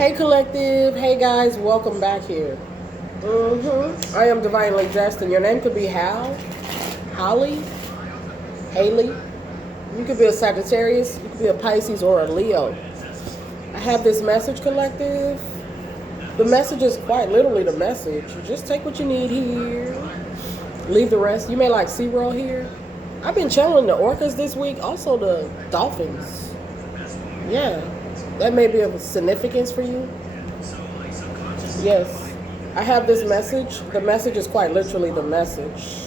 Hey collective, hey guys, welcome back here. I am divinely destined. Your name could be Hal, Holly, Haley. You could be a Sagittarius, you could be a Pisces or a Leo. I have this message collective. The message is quite literally the message. You just take what you need here. Leave the rest. You may like SeaWorld here. I've been channeling the orcas this week, also the dolphins. Yeah. That may be of significance for you. Yes. I have this message. The message is quite literally the message.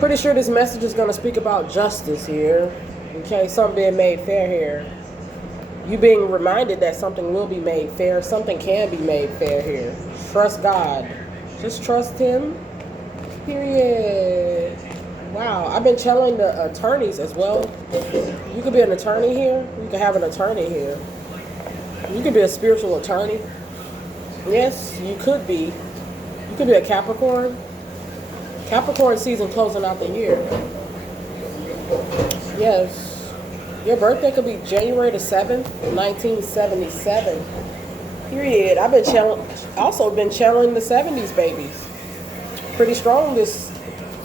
Pretty sure this message is going to speak about justice here. Okay, something being made fair here. You being reminded that something will be made fair. Something can be made fair here. Trust God. Just trust Him. Period. Wow, I've been channeling the attorneys as well. You could be an attorney here. You could have an attorney here. You could be a spiritual attorney. Yes, you could be. You could be a Capricorn. Capricorn season closing out the year. Yes. Your birthday could be January the 7th, 1977. Period. I've been also been channeling the 70s babies. Pretty strong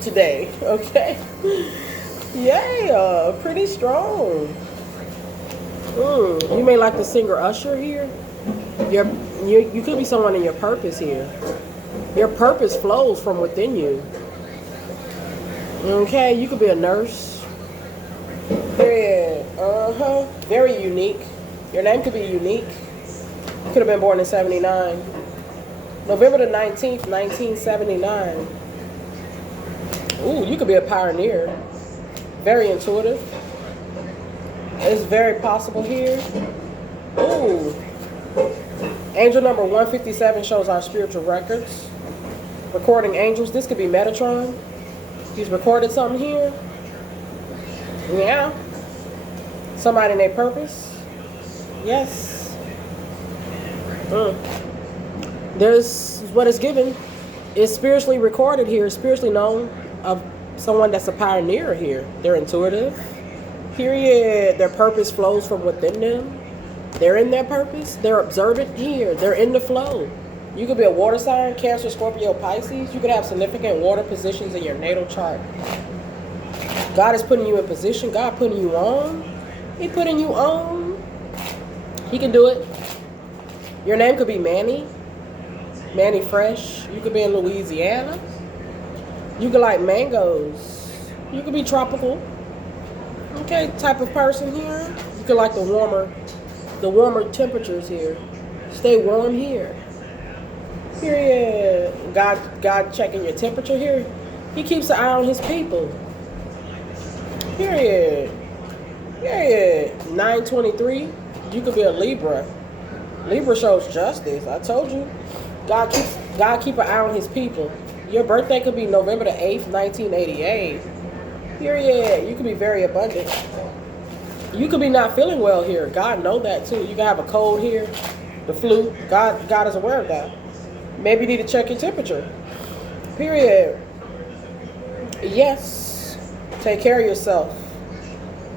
today, okay? Yeah, pretty strong. You may like the singer Usher here. You could be someone in your purpose here. Your purpose flows from within you. Okay, you could be a nurse. Period. Very unique. Your name could be unique. You could have been born in 79. November the 19th, 1979. Ooh, you could be a pioneer. Very intuitive. It's very possible here. Ooh. Angel number 157 shows our spiritual records. Recording angels. This could be Metatron. He's recorded something here. Yeah. Somebody in their purpose. Yes. There's what is given. It's spiritually recorded here. Spiritually known of someone that's a pioneer here. They're intuitive. Period. Their purpose flows from within them. They're in their purpose. They're observant here. They're in the flow. You could be a water sign, Cancer, Scorpio, Pisces. You could have significant water positions in your natal chart. God is putting you in position. God putting you on. He putting you on. He can do it. Your name could be Manny. Manny Fresh. You could be in Louisiana. You could like mangoes. You could be tropical. Okay, type of person here. You could like the warmer temperatures here. Stay warm here. Period. God checking your temperature here. He keeps an eye on His people. Period. 923. You could be a Libra. Libra shows justice. I told you. God keep an eye on His people. Your birthday could be November the 8th, 1988. Period. You could be very abundant. You could be not feeling well here. God know that too. You could have a cold here, the flu. God is aware of that. Maybe you need to check your temperature. Period. Yes. Take care of yourself.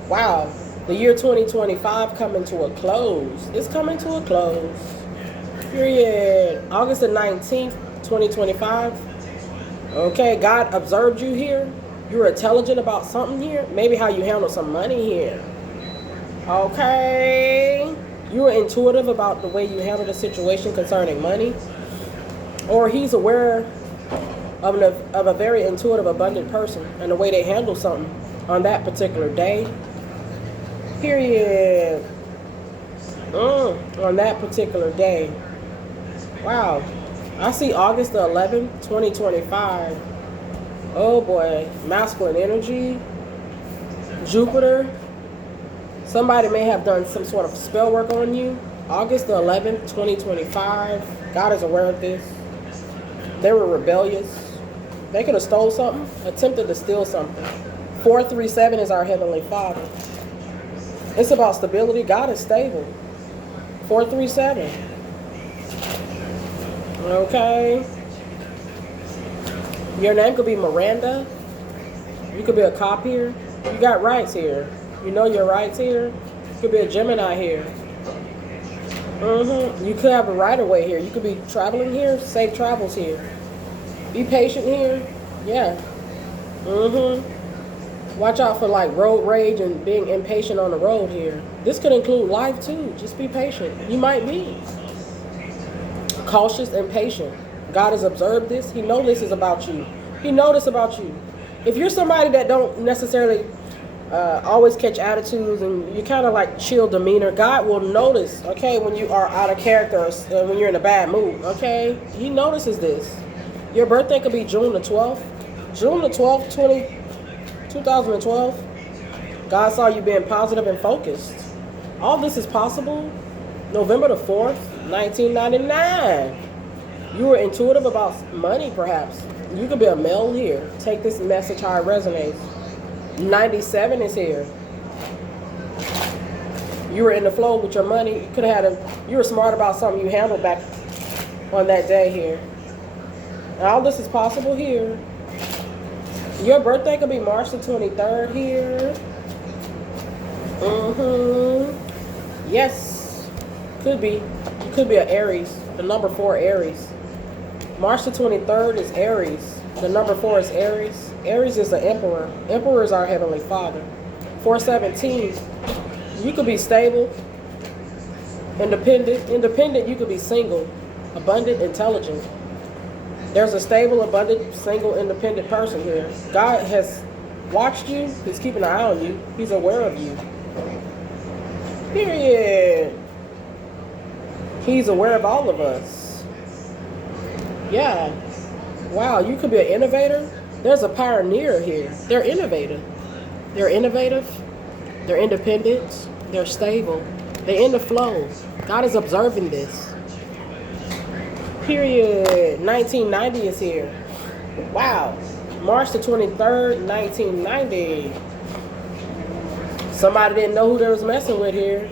Wow. The year 2025 coming to a close. It's coming to a close. Period. August the 19th, 2025. Okay, God observed you here. You're intelligent about something here. Maybe how you handle some money here. Okay. You're intuitive about the way you handle the situation concerning money. Or He's aware of a very intuitive, abundant person and the way they handle something on that particular day. Period. On that particular day. Wow. I see August the 11th, 2025. Oh boy. Masculine energy. Jupiter. Somebody may have done some sort of spell work on you. August the 11th, 2025. God is aware of this. They were rebellious. They could have stole something, attempted to steal something. 437 is our Heavenly Father. It's about stability. God is stable. 437. Okay. Your name could be Miranda. You could be a cop here. You got rights here. You know your rights here. You could be a Gemini here. You could have a right of way here. You could be traveling here. Safe travels here. Be patient here. Yeah. Watch out for like road rage and being impatient on the road here. This could include life too. Just be patient. You might be cautious and patient. God has observed this. He knows this is about you. He knows this about you. If you're somebody that don't necessarily always catch attitudes and you kind of like chill demeanor, God will notice, okay, when you are out of character or when you're in a bad mood, okay? He notices this. Your birthday could be June the 12th. June the 12th, 2012. God saw you being positive and focused. All this is possible. November the 4th, 1999. You were intuitive about money, perhaps. You could be a male here. Take this message how it resonates. 97 is here. You were in the flow with your money. You could have you were smart about something you handled back on that day here. And all this is possible here. Your birthday could be March the 23rd here. Yes. Could be. You could be an Aries. The number 4 Aries. March the 23rd is Aries. The number 4 is Aries. Aries is the Emperor. Emperor is our Heavenly Father. 417. You could be stable. Independent. Independent, you could be single. Abundant, intelligent. There's a stable, abundant, single, independent person here. God has watched you. He's keeping an eye on you. He's aware of you. Period. He's aware of all of us. Yeah. Wow, you could be an innovator. There's a pioneer here. They're innovative. They're innovative. They're independent. They're stable. They're in the flow. God is observing this. Period. 1990 is here. Wow. March the 23rd, 1990. Somebody didn't know who they was messing with here.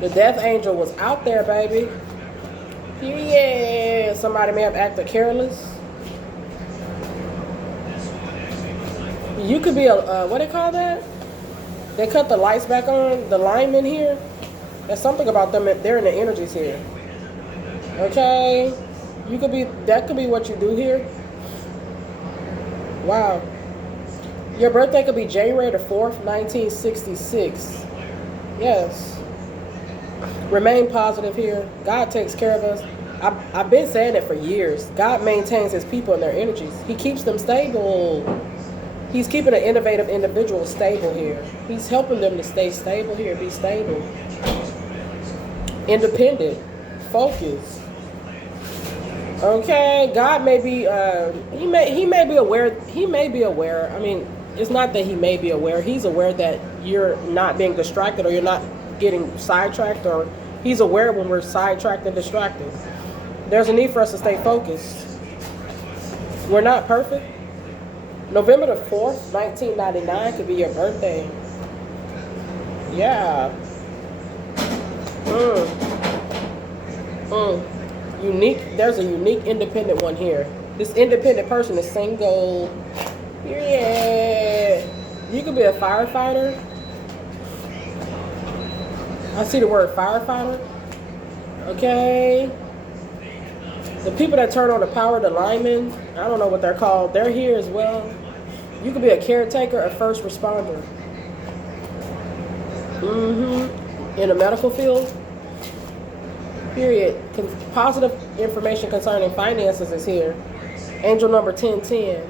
The death angel was out there, baby. Period. Somebody may have acted careless. You could be a, what do they call that? They cut the lights back on, the linemen here. There's something about them, they're in the energies here. Okay? You could be, that could be what you do here. Wow. Your birthday could be January the 4th, 1966. Yes. Remain positive here. God takes care of us. I've been saying it for years. God maintains his people and their energies. He keeps them stable. He's keeping an innovative individual stable here. He's helping them to stay stable here, be stable. Independent. Focus. Okay, God may be, he may be aware. I mean, it's not that he may be aware. He's aware that you're not being distracted or you're not getting sidetracked, or he's aware when we're sidetracked and distracted. There's a need for us to stay focused. We're not perfect. November the 4th, 1999 could be your birthday. Yeah. Unique. There's a unique independent one here. This independent person is single. Yeah. You could be a firefighter. I see the word firefighter. Okay. The people that turn on the power, the linemen, I don't know what they're called. They're here as well. You could be a caretaker, a first responder. In the medical field. Period. Positive information concerning finances is here. Angel number 1010.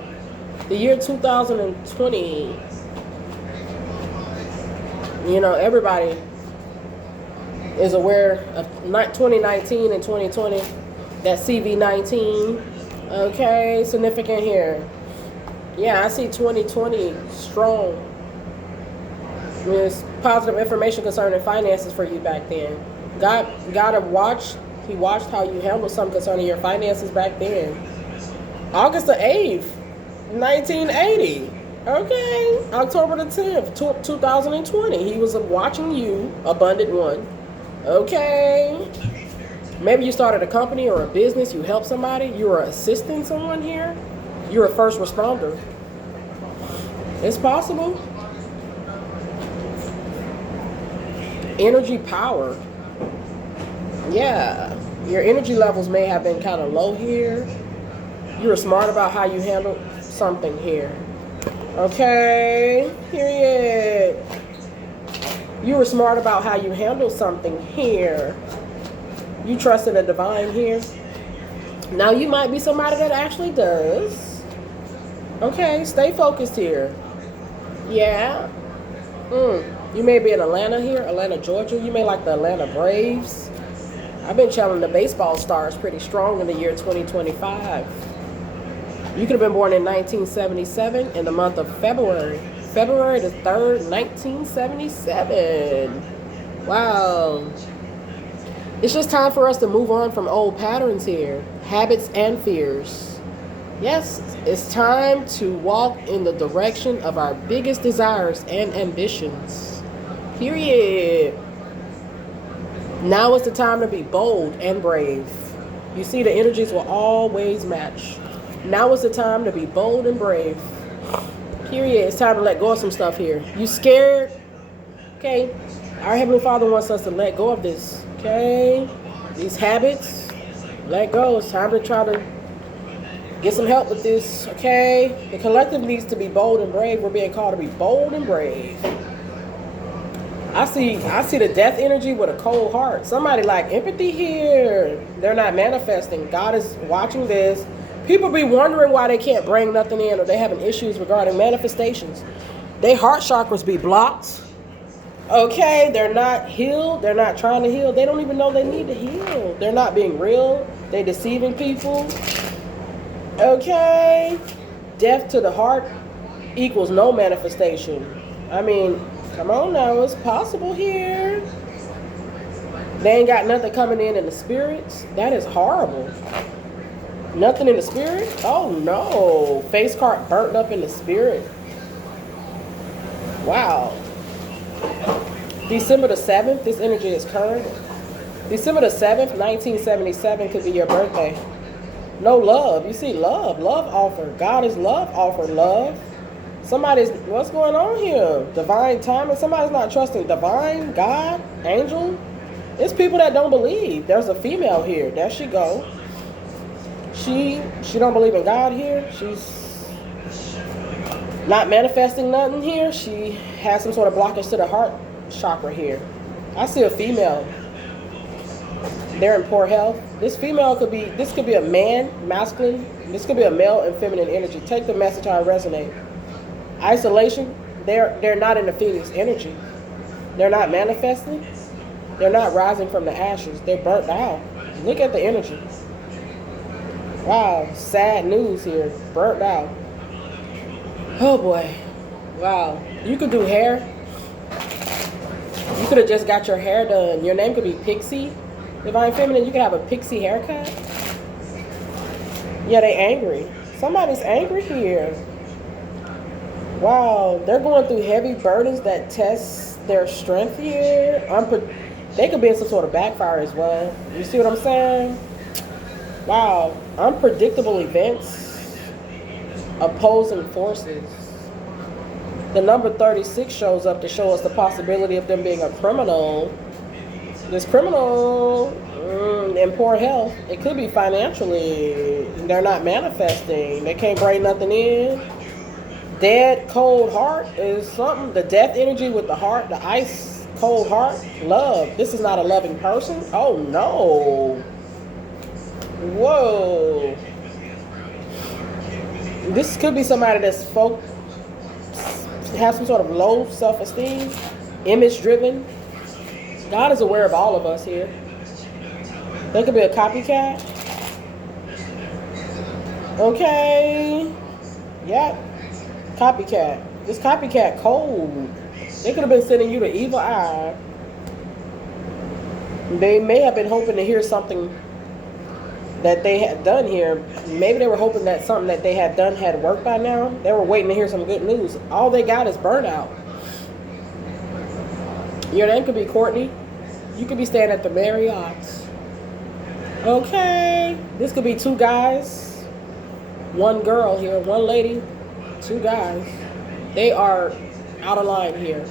The year 2020. You know, everybody is aware of 2019 and 2020. That CV19. Okay, significant here. Yeah, I see 2020 strong. There's positive information concerning finances for you back then. God watched how you handled something concerning your finances back then. August the 8th, 1980. Okay, October the 10th, 2020. He was watching you, abundant one. Okay. Maybe you started a company or a business, you helped somebody, you were assisting someone here, you're a first responder. It's possible. Energy power. Yeah, your energy levels may have been kind of low here. You were smart about how you handled something here. Okay, period. You were smart about how you handled something here. You trusted the divine here. Now you might be somebody that actually does. Okay, stay focused here. Yeah. You may be in Atlanta here, Atlanta, Georgia. You may like the Atlanta Braves. I've been channeling the baseball stars pretty strong in the year 2025. You could have been born in 1977 in the month of February. February the 3rd, 1977. Wow. It's just time for us to move on from old patterns here, habits and fears. Yes, it's time to walk in the direction of our biggest desires and ambitions. Period. Now is the time to be bold and brave. You see, the energies will always match. Now is the time to be bold and brave. Period. It's time to let go of some stuff here. You scared? Okay. Our Heavenly Father wants us to let go of this. Okay. These habits. Let go. It's time to try to get some help with this. Okay. The collective needs to be bold and brave. We're being called to be bold and brave. I see the death energy with a cold heart. Somebody like empathy here. They're not manifesting. God is watching this. People be wondering why they can't bring nothing in, or they having issues regarding manifestations. Their heart chakras be blocked. Okay, they're not healed. They're not trying to heal. They don't even know they need to heal. They're not being real. They're deceiving people. Okay, death to the heart equals no manifestation. I mean, come on now, it's possible here. They ain't got nothing coming in the spirits. That is horrible. Nothing in the spirit? Oh no. Face card burnt up in the spirit. Wow. December the 7th, this energy is current. December the 7th, 1977 could be your birthday. No love. You see love. Love offer. God is love offer. Love. Somebody's, what's going on here? Divine timing. Somebody's not trusting divine, God, angel. It's people that don't believe. There's a female here. There she go. She don't believe in God here. She's not manifesting nothing here. She has some sort of blockage to the heart chakra here. I see a female. They're in poor health. This female could be, this could be a man, masculine. This could be a male and feminine energy. Take the message how it resonates. Isolation, they're not in the Phoenix energy. They're not manifesting. They're not rising from the ashes. They're burnt out. Look at the energy. Wow, sad news here. Burnt out. Oh boy. Wow. You could do hair. You could have just got your hair done. Your name could be Pixie. Divine Feminine, you could have a pixie haircut. Yeah, they angry. Somebody's angry here. Wow, they're going through heavy burdens that test their strength here. They could be in some sort of backfire as well. You see what I'm saying? Wow, unpredictable events, opposing forces. The number 36 shows up to show us the possibility of them being a criminal. This criminal in poor health, it could be financially. They're not manifesting. They can't bring nothing in. Dead, cold heart is something. The death energy with the heart, the ice, cold heart, love. This is not a loving person. Oh no. Whoa. This could be somebody that's has some sort of low self-esteem, image-driven. God is aware of all of us here. They could be a copycat. Okay. Yep. Copycat. This copycat cold. They could have been sending you the evil eye. They may have been hoping to hear something that they had done here. Maybe they were hoping that something that they had done had worked by now. They were waiting to hear some good news. All they got is burnout. Your name could be Courtney. You could be staying at the Marriott. Okay. This could be two guys. One girl here. One lady. Two guys. They are out of line here.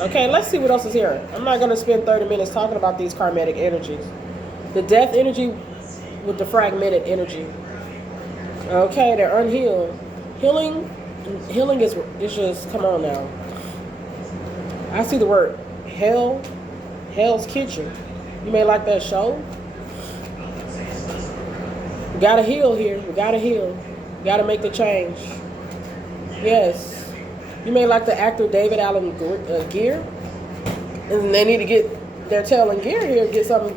Okay, let's see what else is here. I'm not going to spend 30 minutes talking about these karmatic energies. The death energy with the fragmented energy. Okay, they're unhealed. Healing is just, come on now. I see the word hell, Hell's Kitchen. You may like that show. We gotta heal here. We gotta heal. We gotta make the change. Yes. You may like the actor David Allen Greer. And they need to get their tail in gear here, get something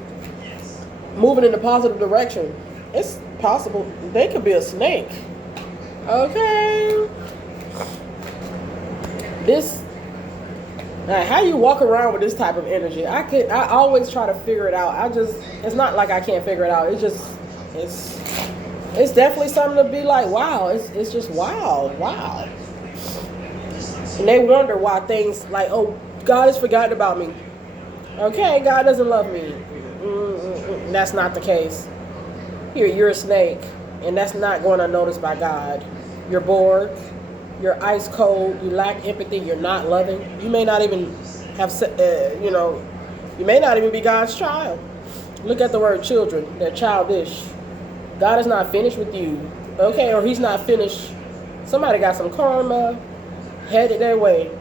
moving in a positive direction. It's possible they could be a snake. Okay. How you walk around with this type of energy? I always try to figure it out. It's not like I can't figure it out. It's definitely something to be like, wow. It's just wow. And they wonder why things like, oh, God has forgotten about me. Okay, God doesn't love me. That's not the case. Here, you're a snake, and that's not going unnoticed by God. You're bored. You're ice cold. You lack empathy. You're not loving. You may not even have, you may not even be God's child. Look at the word children. They're childish. God is not finished with you. Okay, or he's not finished. Somebody got some karma headed their way.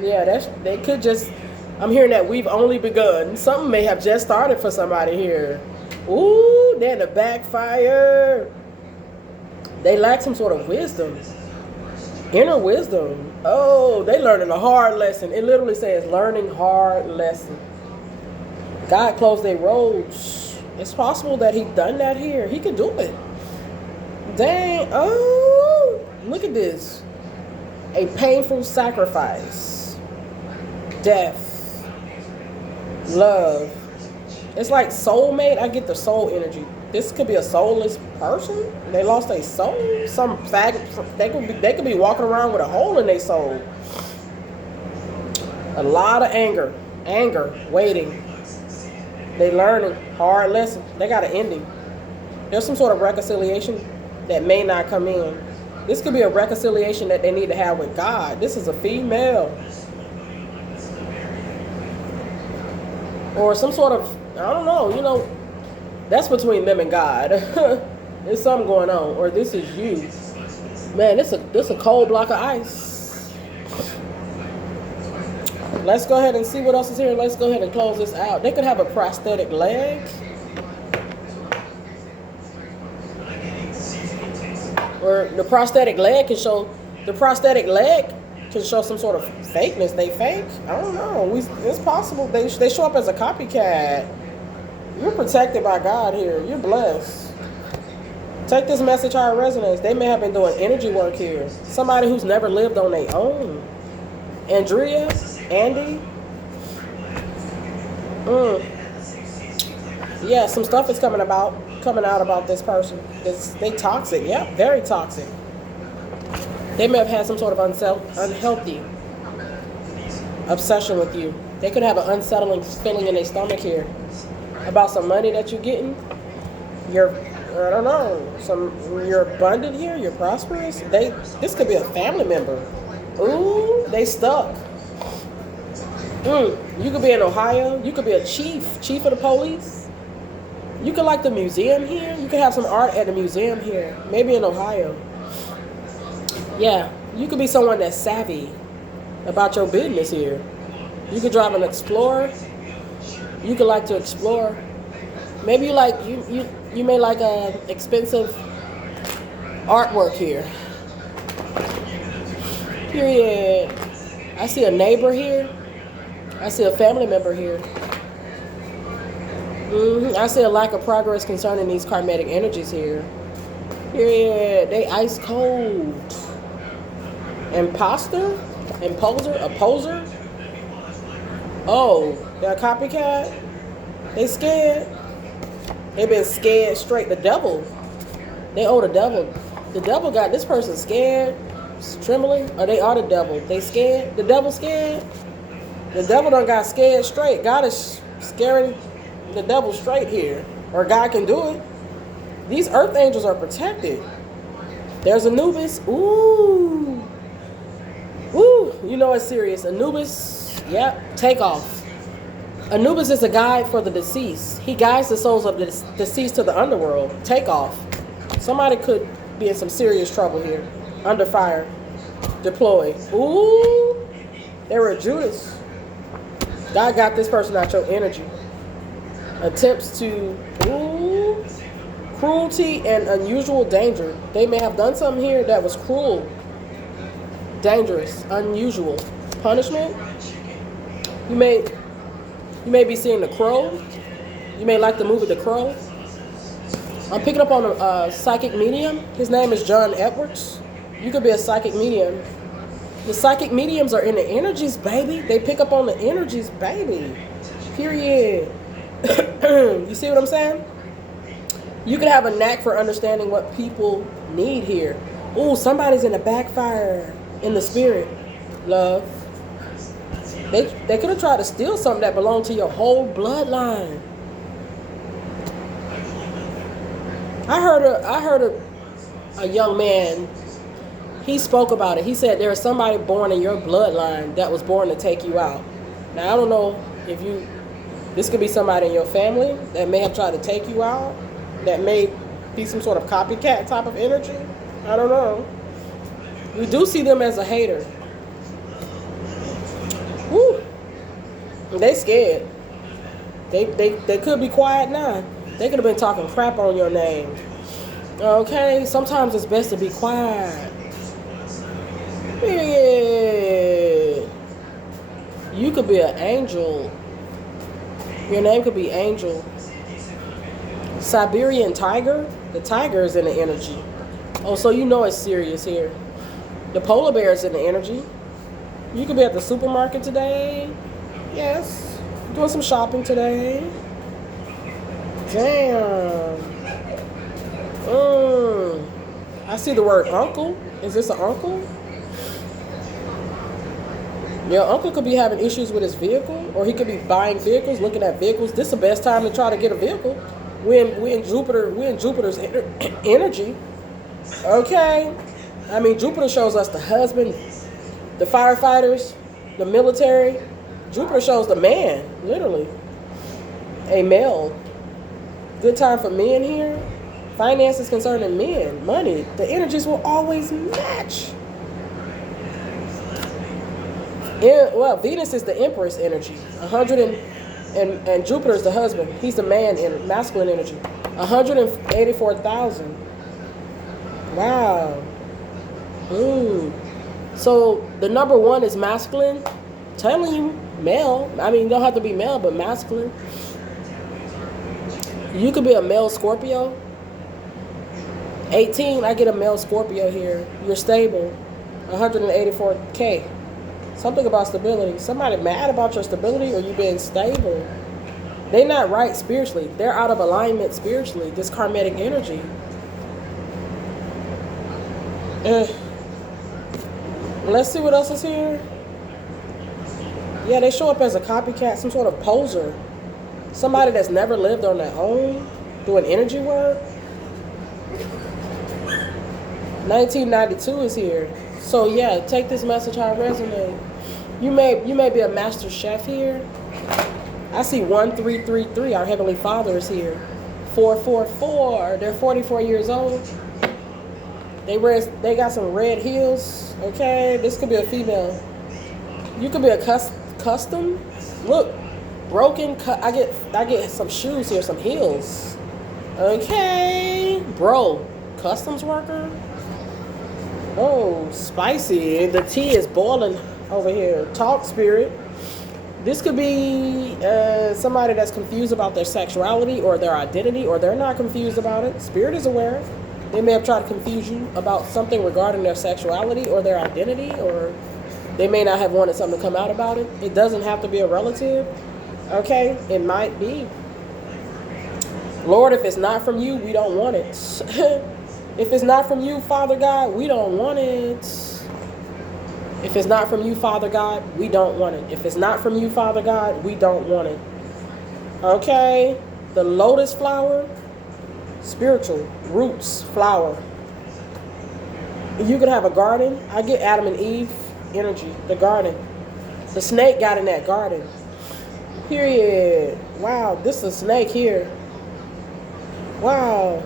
Yeah, they could just, I'm hearing that we've only begun. Something may have just started for somebody here. Ooh, they're in the backfire. They lack some sort of wisdom. Inner wisdom. Oh, they learning a hard lesson. It literally says learning hard lesson. God closed their roads. It's possible that he done that here. He could do it. Dang. Oh, look at this. A painful sacrifice. Death. Love. It's like soulmate. I get the soul energy. This could be a soulless person. They lost their soul. They could be walking around with a hole in their soul. A lot of anger, waiting. They learning hard lesson. They got an ending. There's some sort of reconciliation that may not come in. This could be a reconciliation that they need to have with God. This is a female. Or some sort of, I don't know, that's between them and God. There's something going on. Or this is you. Man, this a cold block of ice. Let's go ahead and see what else is here. Let's go ahead and close this out. They could have a prosthetic leg. Or the prosthetic leg can show some sort of fakeness. They fake. I don't know. It's possible they show up as a copycat. You're protected by God here. You're blessed. Take this message high resonance. They may have been doing energy work here. Somebody who's never lived on their own. Andrea, Andy. Yeah, some stuff is coming out about this person. They toxic. Yep, very toxic. They may have had some sort of unhealthy obsession with you. They could have an unsettling feeling in their stomach here about some money that you're getting. I don't know, you're abundant here, you're prosperous. This could be a family member. Ooh, they stuck. You could be in Ohio. You could be a chief of the police. You could like the museum here. You could have some art at the museum here, maybe in Ohio. Yeah, you could be someone that's savvy about your business here. You could drive an Explorer. You could like to explore. Maybe you may like expensive artwork here. Period. I see a neighbor here. I see a family member here. I see a lack of progress concerning these karmatic energies here. Period. They ice cold. Imposter? Opposer? Oh, they're a copycat? They scared? They've been scared straight. The devil. They owe the devil. The devil got this person scared, trembling, or they are the devil. They scared? The devil scared? The devil done got scared straight. God is scaring the devil straight here. Or God can do it. These earth angels are protected. There's Anubis. Ooh. You know it's serious. Anubis Yep, take off. Anubis is a guide for the deceased. He guides the souls of the deceased to the underworld. Take off. Somebody could be in some serious trouble here. Under fire. Deploy. Ooh. They were Judas. God got this person out your energy. Attempts to cruelty and unusual danger. They may have done something here that was cruel, dangerous, unusual. Punishment. You may be seeing The Crow. You may like the movie The Crow. I'm picking up on a psychic medium. His name is John Edwards. You could be a psychic medium. The psychic mediums are in the energies, baby. They pick up on the energies, baby. Period. You see what I'm saying? You could have a knack for understanding what people need here. Ooh, somebody's in the backfire in the spirit. Love. They could have tried to steal something that belonged to your whole bloodline. I heard a young man, he spoke about it. He said there is somebody born in your bloodline that was born to take you out. Now, I don't know if this could be somebody in your family that may have tried to take you out, that may be some sort of copycat type of energy. I don't know. We do see them as a hater. Woo. They scared. They could be quiet now. They could have been talking crap on your name. Okay, sometimes it's best to be quiet. Period. You could be an angel. Your name could be Angel. Siberian tiger. The tiger is in the energy. Oh, so you know it's serious here. The polar bear is in the energy. You could be at the supermarket today. Yes. Doing some shopping today. Damn. I see the word uncle. Is this an uncle? Your uncle could be having issues with his vehicle, or he could be buying vehicles, looking at vehicles. This is the best time to try to get a vehicle. We're in Jupiter's energy. Okay. I mean, Jupiter shows us the husband, the firefighters, the military. Jupiter shows the man, literally. A male. Good time for men here. Finances concerning men. Money. The energies will always match. Well, Venus is the Empress energy. 100 and Jupiter's the husband. He's the man in masculine energy. 184,000. Wow. So the number 1 is masculine. Telling you, male. I mean, you don't have to be male, but masculine. You could be a male Scorpio. 18, I get a male Scorpio here. You're stable. 184K. Something about stability. Somebody mad about your stability or you being stable. They're not right spiritually. They're out of alignment spiritually. This karmic energy. Let's see what else is here. Yeah, they show up as a copycat, some sort of poser. Somebody that's never lived on their own, doing energy work. 1992 is here. So yeah, take this message how it resonates. You may be a master chef here. I see 1333. Our Heavenly Father is here. 444. They're 44 years old. They got some red heels. Okay, this could be a female. You could be a custom. Look, broken. I get some shoes here, some heels. Okay, bro, customs worker. Oh, spicy. The tea is boiling over here. Talk spirit. This could be somebody that's confused about their sexuality or their identity, or they're not confused about it. Spirit is aware. They may have tried to confuse you about something regarding their sexuality or their identity, or they may not have wanted something to come out about it. It doesn't have to be a relative. Okay? It might be. Lord, if it's not from you, we don't want it. If it's not from you, Father God, we don't want it. If it's not from you, Father God, we don't want it. If it's not from you, Father God, we don't want it. Okay? The lotus flower, spiritual, roots, flower. You could have a garden. I get Adam and Eve energy, the garden. The snake got in that garden. Period. Wow, this is a snake here. Wow.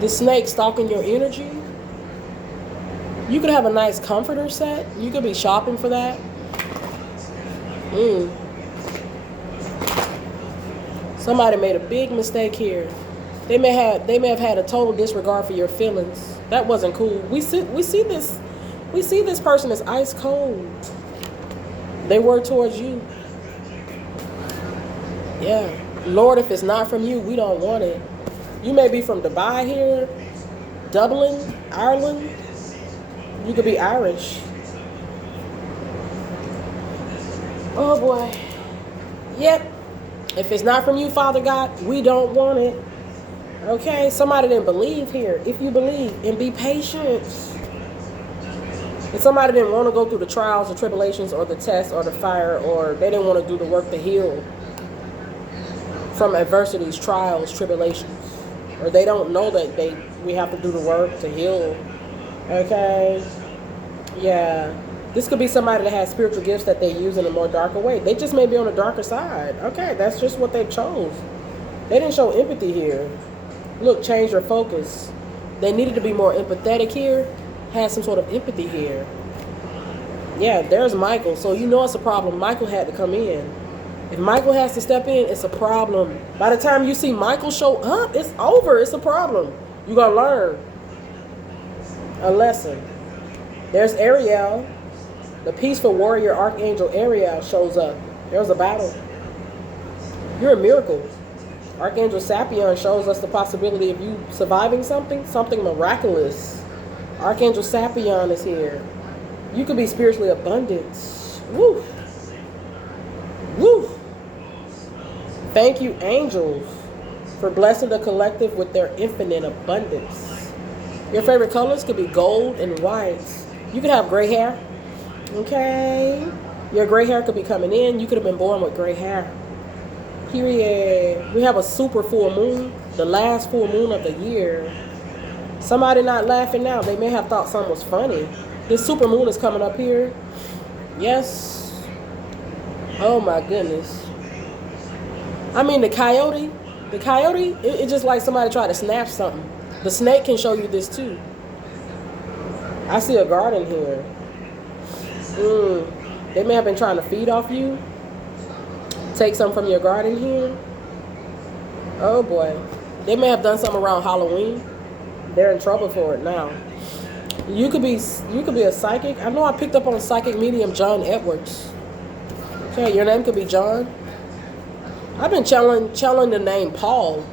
The snake stalking your energy. You could have a nice comforter set. You could be shopping for that. Somebody made a big mistake here. They may have had a total disregard for your feelings. That wasn't cool. We see this person as ice cold. They were towards you. Yeah. Lord, if it's not from you, we don't want it. You may be from Dubai here, Dublin, Ireland. You could be Irish. Oh boy. Yep. If it's not from you, Father God, we don't want it. Okay? Somebody didn't believe here. If you believe, and be patient. If somebody didn't want to go through the trials, the tribulations, or the tests, or the fire, or they didn't want to do the work to heal from adversities, trials, tribulations, or they don't know that we have to do the work to heal. Okay? Yeah. This could be somebody that has spiritual gifts that they use in a more darker way. They just may be on the darker side. Okay, that's just what they chose. They didn't show empathy here. Look, change your focus. They needed to be more empathetic here. Had some sort of empathy here. Yeah, there's Michael. So you know it's a problem. Michael had to come in. If Michael has to step in, it's a problem. By the time you see Michael show up, it's over. It's a problem. You're going to learn a lesson. There's Ariel. The peaceful warrior archangel Ariel shows up. There's a battle. You're a miracle. Archangel Sapion shows us the possibility of you surviving something miraculous. Archangel Sapion is here. You could be spiritually abundant. Woo. Woo. Thank you, angels, for blessing the collective with their infinite abundance. Your favorite colors could be gold and white. You could have gray hair. Okay. Your gray hair could be coming in. You could have been born with gray hair. Period. We have a super full moon, the last full moon of the year. Somebody not laughing now. They may have thought something was funny. This super moon is coming up here. Yes. Oh my goodness. I mean, the coyote, it's just like somebody tried to snatch something. The snake can show you this too. I see a garden here. They may have been trying to feed off you. Take some from your garden here. Oh boy. They may have done something around Halloween. They're in trouble for it now. You could be a psychic. I know I picked up on psychic medium John Edwards. Okay, your name could be John. I've been channeling the name Paul.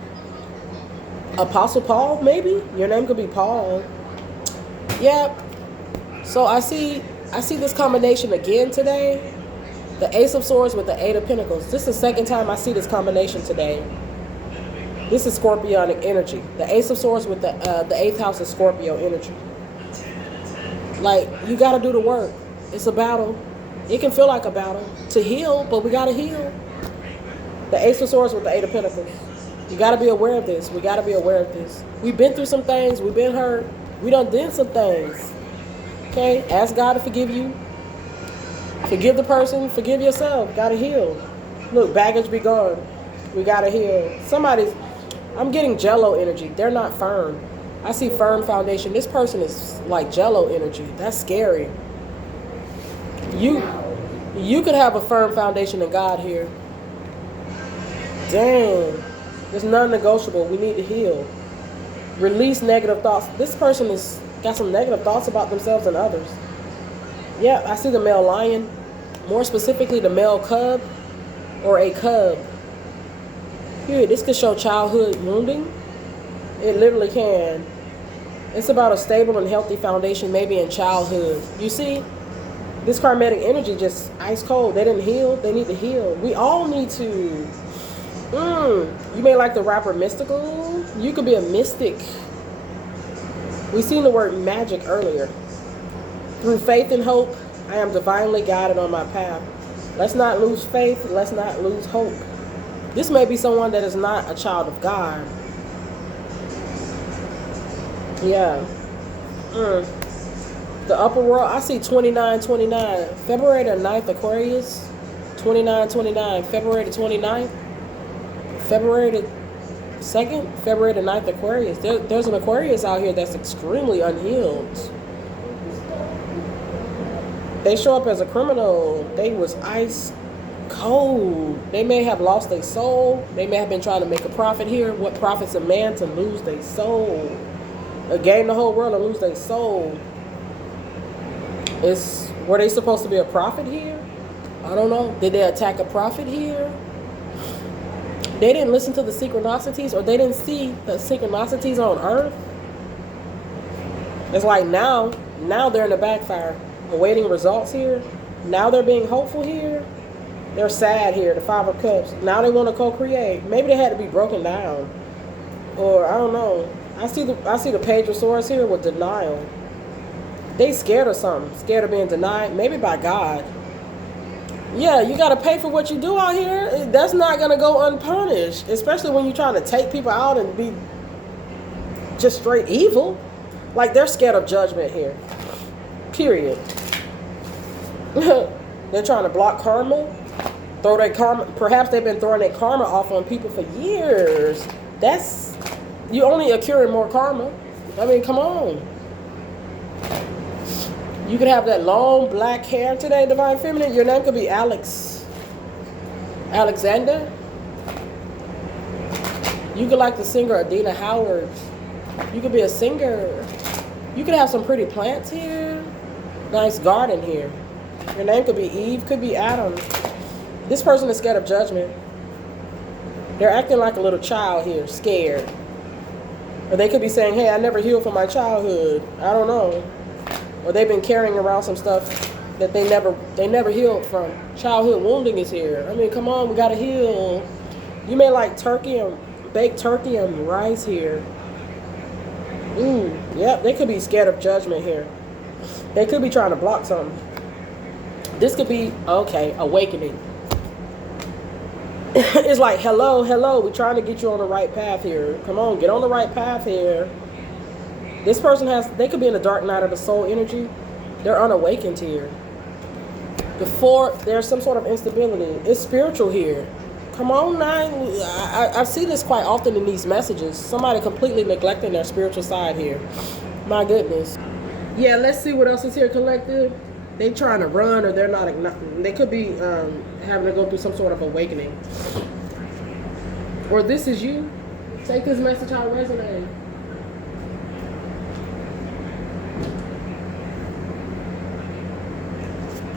Apostle Paul, maybe? Your name could be Paul. Yep. So I see this combination again today. The Ace of Swords with the Eight of Pentacles. This is the second time I see this combination today. This is Scorpionic energy. The Ace of Swords with the 8th house is Scorpio energy. Like, you got to do the work. It's a battle. It can feel like a battle to heal, but we got to heal. The Ace of Swords with the Eight of Pentacles. You got to be aware of this. We got to be aware of this. We've been through some things. We've been hurt. We done did some things. Okay? Ask God to forgive you. Forgive the person. Forgive yourself. Got to heal. Look, baggage be gone. We got to heal. I'm getting Jello energy. They're not firm. I see firm foundation. This person is like Jello energy. That's scary. You could have a firm foundation in God here. Dang. There's non-negotiable. We need to heal. Release negative thoughts. This person has got some negative thoughts about themselves and others. Yeah, I see the male lion. More specifically, the male cub or a cub. Here, this could show childhood wounding. It literally can. It's about a stable and healthy foundation, maybe in childhood. You see, this karmatic energy just ice cold. They didn't heal. They need to heal. We all need to. You may like the rapper Mystical. You could be a mystic. We seen the word magic earlier. Through faith and hope, I am divinely guided on my path. Let's not lose faith. Let's not lose hope. This may be someone that is not a child of God. Yeah. The upper world, I see 2929. February the 9th, Aquarius. 2929. February the 29th. February the 2nd. February the 9th, Aquarius. There's an Aquarius out here that's extremely unhealed. They show up as a criminal. They was ice cold. They may have lost their soul. They may have been trying to make a profit here. What profits a man to lose their soul? Or gain the whole world and lose their soul? Were they supposed to be a prophet here? I don't know. Did they attack a prophet here? They didn't listen to the synchronicities, or they didn't see the synchronicities on Earth. It's like now they're in the backfire, awaiting results here. Now they're being hopeful here. They're sad here, the Five of Cups. Now they want to co-create. Maybe they had to be broken down. Or, I don't know. I see the Page of Swords here with denial. They scared of something. Scared of being denied. Maybe by God. Yeah, you got to pay for what you do out here. That's not going to go unpunished. Especially when you're trying to take people out and be just straight evil. Like, they're scared of judgment here. Period. They're trying to block karma. Throw their karma. Perhaps they've been throwing their karma off on people for years. You only accruing more karma. I mean, come on. You could have that long black hair today, Divine Feminine. Your name could be Alex. Alexander. You could like the singer Adina Howard. You could be a singer. You could have some pretty plants here. Nice garden here. Your name could be Eve, could be Adam. This person is scared of judgment. They're acting like a little child here, scared. Or they could be saying, hey, I never healed from my childhood. I don't know. Or they've been carrying around some stuff that they never healed from. Childhood wounding is here. I mean, come on, we gotta heal. You may like turkey and baked turkey and rice here. Yep, they could be scared of judgment here. They could be trying to block something. This could be, okay, awakening. It's like, hello, we're trying to get you on the right path here. Come on, get on the right path here. This person they could be in the dark night of the soul energy. They're unawakened here. There's some sort of instability. It's spiritual here. Come on now. I see this quite often in these messages. Somebody completely neglecting their spiritual side here. My goodness. Yeah, let's see what else is here, collective. They trying to run, or they're not. They could be having to go through some sort of awakening. Or this is you. Take this message how it resonates.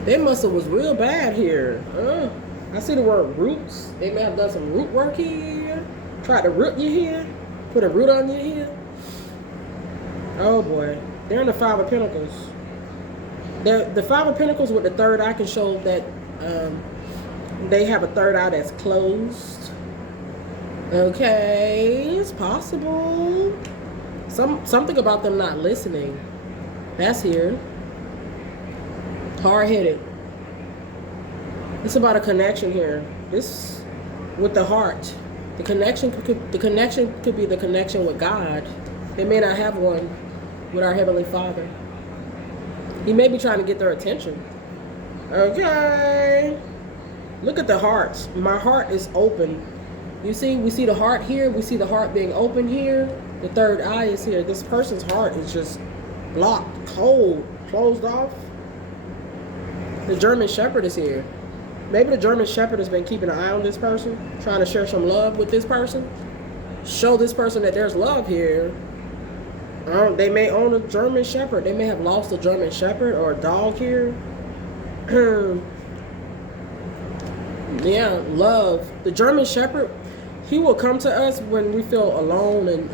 Their muscle was real bad here. I see the word roots. They may have done some root work here. Tried to root you here. Put a root on you here. Oh boy. They're in the Five of Pentacles. The Five of Pentacles with the third eye can show that they have a third eye that's closed. Okay, it's possible. Something about them not listening. That's here. Hard-headed. It's about a connection here. This with the heart. The connection could be the connection with God. They may not have one with our Heavenly Father. He may be trying to get their attention. Okay. Look at the hearts. My heart is open. You see, we see the heart here. We see the heart being open here. The third eye is here. This person's heart is just blocked, cold, closed off. The German Shepherd is here. Maybe the German Shepherd has been keeping an eye on this person, trying to share some love with this person. Show this person that there's love here. They may own a German Shepherd. They may have lost a German Shepherd or a dog here. Yeah, love. The German Shepherd, he will come to us when we feel alone and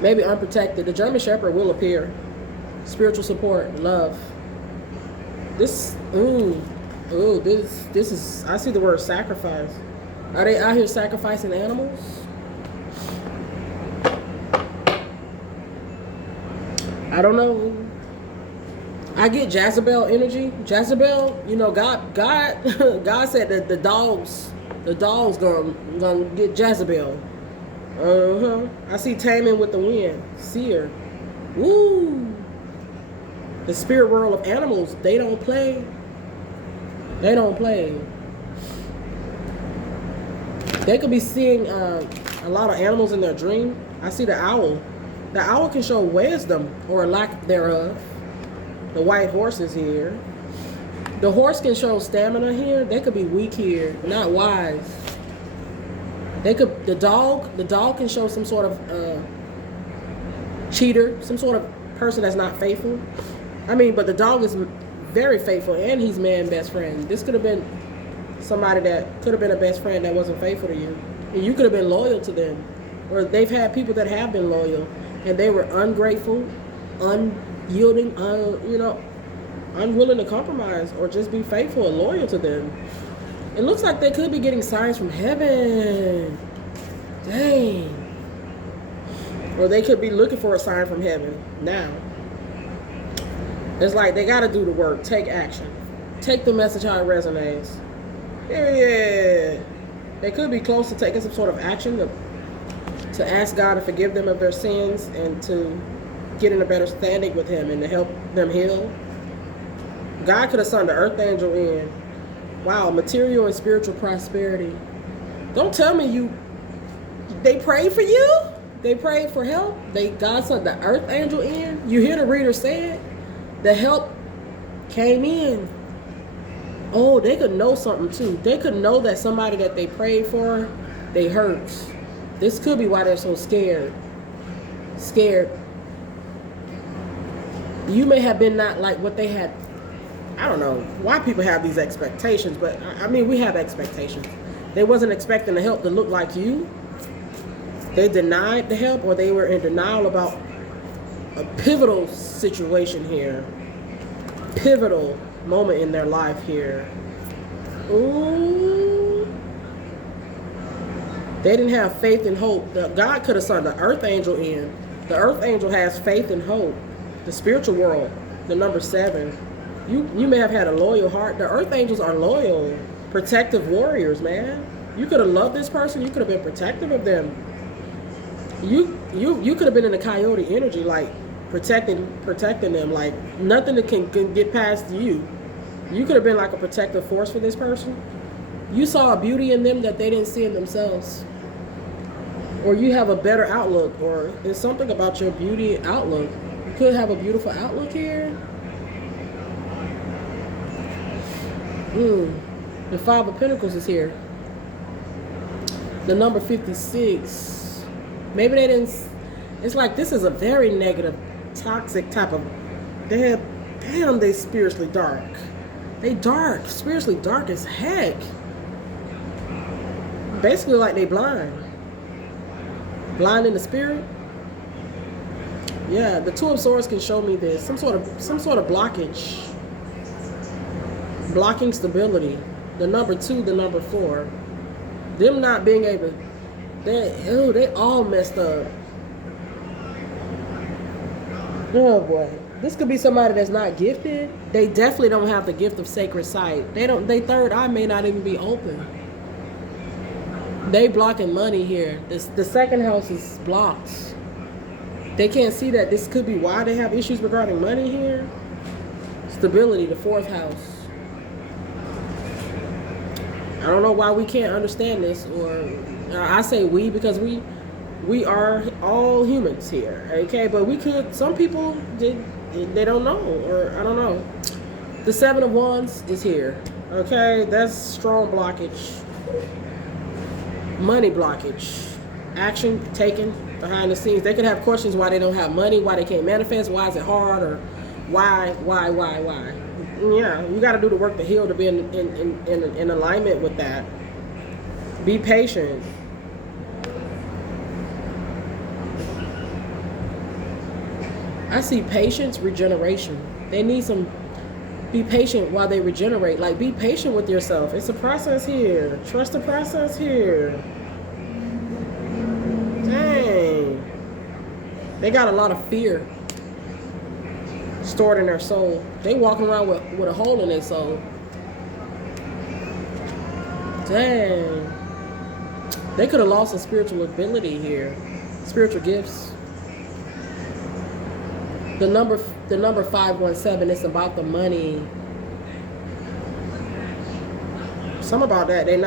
maybe unprotected. The German Shepherd will appear. Spiritual support, love. This is, I see the word sacrifice. Are they out here sacrificing animals? I don't know. I get Jezebel energy. Jezebel, you know, God said that the dogs gonna get Jezebel. I see taming with the wind. Seer. Woo. The spirit world of animals, they don't play. They don't play. They could be seeing a lot of animals in their dream. I see the owl. The owl can show wisdom or lack thereof. The white horse is here. The horse can show stamina here. They could be weak here, not wise. They could. The dog can show some sort of cheater, some sort of person that's not faithful. I mean, but the dog is very faithful, and he's man's best friend. This could have been somebody that could have been a best friend that wasn't faithful to you, and you could have been loyal to them. Or they've had people that have been loyal, and they were ungrateful, unyielding, unwilling to compromise or just be faithful and loyal to them. It looks like they could be getting signs from heaven. Dang. Or they could be looking for a sign from heaven now. It's like they got to do the work. Take action. Take the message how it resonates. Yeah. They could be close to taking some sort of action to ask God to forgive them of their sins and to get in a better standing with Him and to help them heal. God could have sent the earth angel in. Wow, material and spiritual prosperity. Don't tell me they prayed for you? They prayed for help? God sent the earth angel in? You hear the reader say it? The help came in. Oh, they could know something too. They could know that somebody that they prayed for, they hurt. This could be why they're so scared. Scared. You may have been not like what they had. I don't know why people have these expectations, but I mean, we have expectations. They wasn't expecting the help to look like you. They denied the help, or they were in denial about a pivotal situation here. Pivotal moment in their life here. Ooh. They didn't have faith and hope. God could have sent the earth angel in. The earth angel has faith and hope. The spiritual world, the number 7. You may have had a loyal heart. The earth angels are loyal, protective warriors, man. You could have loved this person. You could have been protective of them. You could have been in the coyote energy, like protecting them, like nothing that can get past you. You could have been like a protective force for this person. You saw a beauty in them that they didn't see in themselves. Or you have a better outlook, or there's something about your beauty outlook. You could have a beautiful outlook here. The 5 of Pentacles is here. The number 56. Maybe they didn't. It's like this is a very negative, toxic type of. Damn, they spiritually dark. They dark, spiritually dark as heck. Basically, like they blind. Blind in the spirit. Yeah, the 2 of Swords can show me this. Some sort of blockage. Blocking stability. The number 2, the number 4. Them not being able. They all messed up. Oh boy. This could be somebody that's not gifted. They definitely don't have the gift of sacred sight. They third eye may not even be open. They blocking money here. The second house is blocked. They can't see that. This could be why they have issues regarding money here. Stability, the 4th house. I don't know why we can't understand this, or I say we because we are all humans here, okay? But we could. Some people they don't know, or I don't know. The 7 of Wands is here, okay? That's strong blockage, money blockage, action taken behind the scenes. They could have questions why they don't have money, why they can't manifest, why is it hard, or why. Yeah, you got to do the work to heal, to be in alignment with that. Be patient. I see patience, regeneration. They need some. Be patient while they regenerate. Like, be patient with yourself. It's a process here. Trust the process here. Dang. They got a lot of fear stored in their soul. They walking around with a hole in their soul. Dang. They could have lost a spiritual ability here. Spiritual gifts. The number The number 517, it's about the money. Some about that, they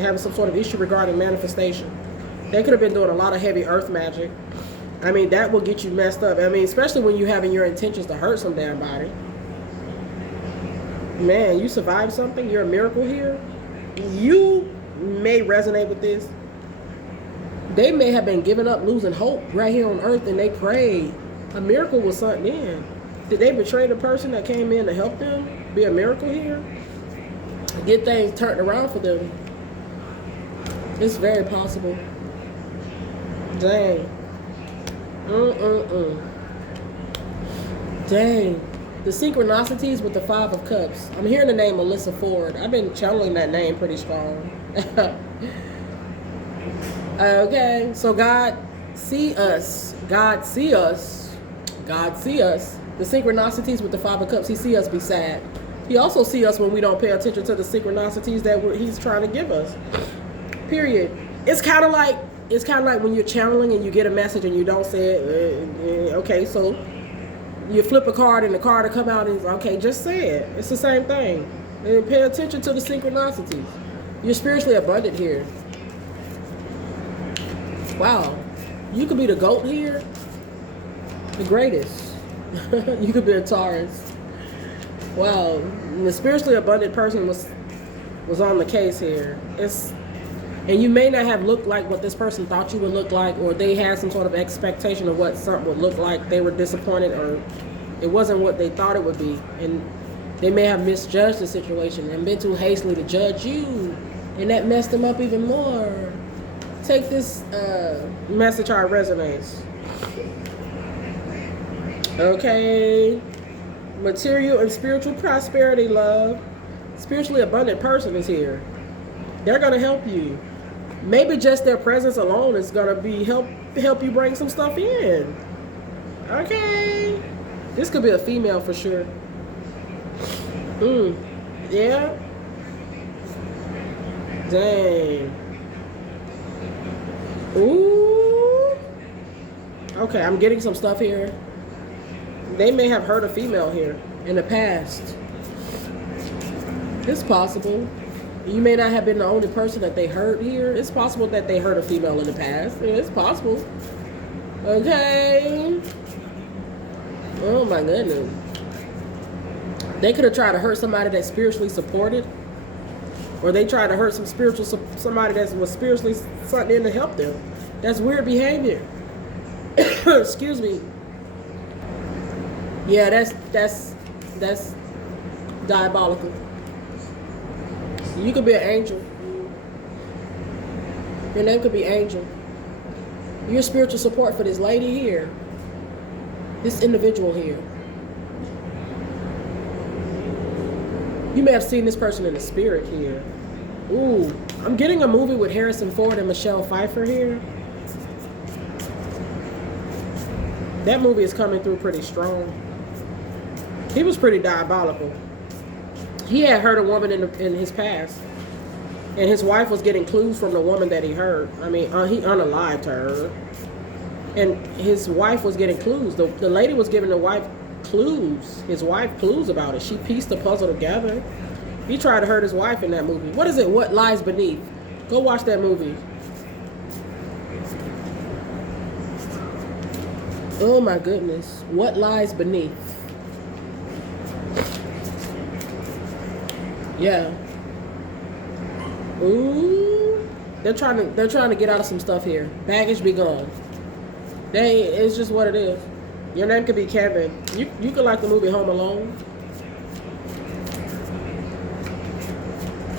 have some sort of issue regarding manifestation. They could have been doing a lot of heavy earth magic. I mean, that will get you messed up. I mean, especially when you having your intentions to hurt some damn body. Man, you survived something. You're a miracle here. You may resonate with this. They may have been giving up, losing hope right here on earth, and they prayed. A miracle was sent in. Did they betray the person that came in to help them be a miracle here? Get things turned around for them. It's very possible. Dang. Dang. The synchronicities with the 5 of Cups. I'm hearing the name Melissa Ford. I've been channeling that name pretty strong. Okay, so God see us. God see us. God see us. The synchronicities with the 5 of Cups. He see us be sad. He also see us when we don't pay attention to the synchronicities that he's trying to give us. Period. It's kind of like when you're channeling and you get a message and you don't say it. Okay, so you flip a card and the card will come out and okay, just say it. It's the same thing. And pay attention to the synchronicities. You're spiritually abundant here. Wow. You could be the GOAT here. The greatest. You could be a Taurus. Wow. And the spiritually abundant person was on the case here. And you may not have looked like what this person thought you would look like, or they had some sort of expectation of what something would look like. They were disappointed, or it wasn't what they thought it would be. And they may have misjudged the situation and been too hastily to judge you. And that messed them up even more. Take this message how it resonates. Okay. Material and spiritual prosperity, love. Spiritually abundant person is here. They're going to help you. Maybe just their presence alone is going to be help you bring some stuff in. Okay. This could be a female for sure. Yeah. Dang. Ooh. Okay, I'm getting some stuff here. They may have hurt a female here in the past. It's possible. You may not have been the only person that they hurt here. It's possible that they hurt a female in the past. It's possible. Okay. Oh my goodness. They could have tried to hurt somebody that's spiritually supported. Or they tried to hurt somebody that was spiritually something in to help them. That's weird behavior. Excuse me. Yeah, that's diabolical. You could be an angel. Your name could be Angel. You're spiritual support for this lady here. This individual here. You may have seen this person in the spirit here. Ooh, I'm getting a movie with Harrison Ford and Michelle Pfeiffer here. That movie is coming through pretty strong. He was pretty diabolical. He had hurt a woman in his past. And his wife was getting clues from the woman that he hurt. I mean, he unalived her. And his wife was getting clues. The lady was giving the wife clues. His wife clues about it. She pieced the puzzle together. He tried to hurt his wife in that movie. What is it? What Lies Beneath? Go watch that movie. Oh my goodness. What Lies Beneath? Yeah. Ooh. They're trying to get out of some stuff here. Baggage be gone. It's just what it is. Your name could be Kevin. You could like the movie Home Alone.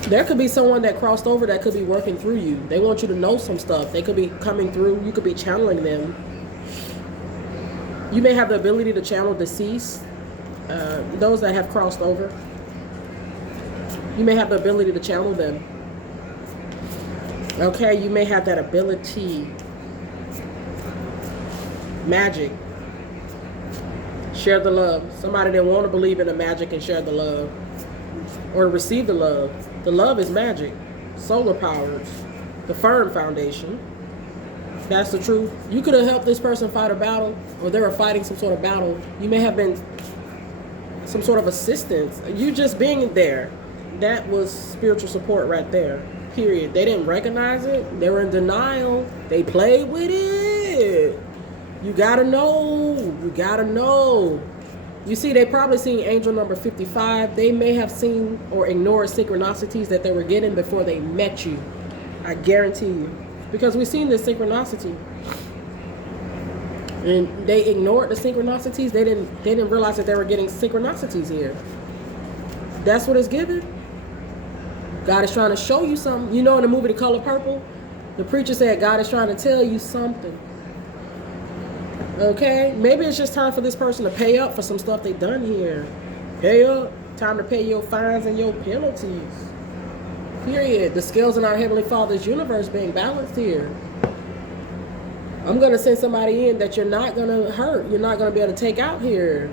There could be someone that crossed over that could be working through you. They want you to know some stuff. They could be coming through. You could be channeling them. You may have the ability to channel deceased. Those that have crossed over. You may have the ability to channel them. Okay, you may have that ability. Magic. Share the love. Somebody that want to believe in the magic and share the love. Or receive the love. The love is magic. Solar powers. The Firm Foundation. That's the truth. You could have helped this person fight a battle, or they were fighting some sort of battle. You may have been some sort of assistance. You just being there, that was spiritual support right there. Period. They didn't recognize it. They were in denial. They played with it. You gotta know. You gotta know. You see, they probably seen angel number 55. They may have seen or ignored synchronicities that they were getting before they met you. I guarantee you. Because we've seen this synchronicity. And they ignored the synchronicities. They didn't realize that they were getting synchronicities here. That's what it's given. God is trying to show you something. You know, in the movie The Color Purple, the preacher said God is trying to tell you something. Okay? Maybe it's just time for this person to pay up for some stuff they done here. Pay up. Time to pay your fines and your penalties. Period. The scales in our Heavenly Father's universe being balanced here. I'm going to send somebody in that you're not going to hurt. You're not going to be able to take out here.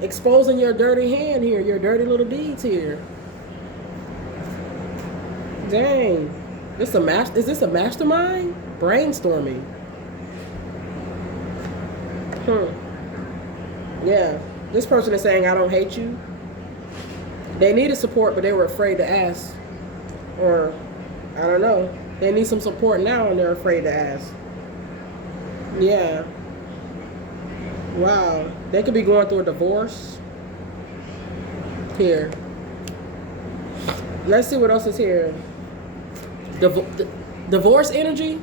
Exposing your dirty hand here. Your dirty little deeds here. Dang. Is this a mastermind? Brainstorming. Yeah. This person is saying, I don't hate you. They needed support, but they were afraid to ask. Or, I don't know. They need some support now, and they're afraid to ask. Yeah. Wow. They could be going through a divorce. Here. Let's see what else is here. Divorce energy.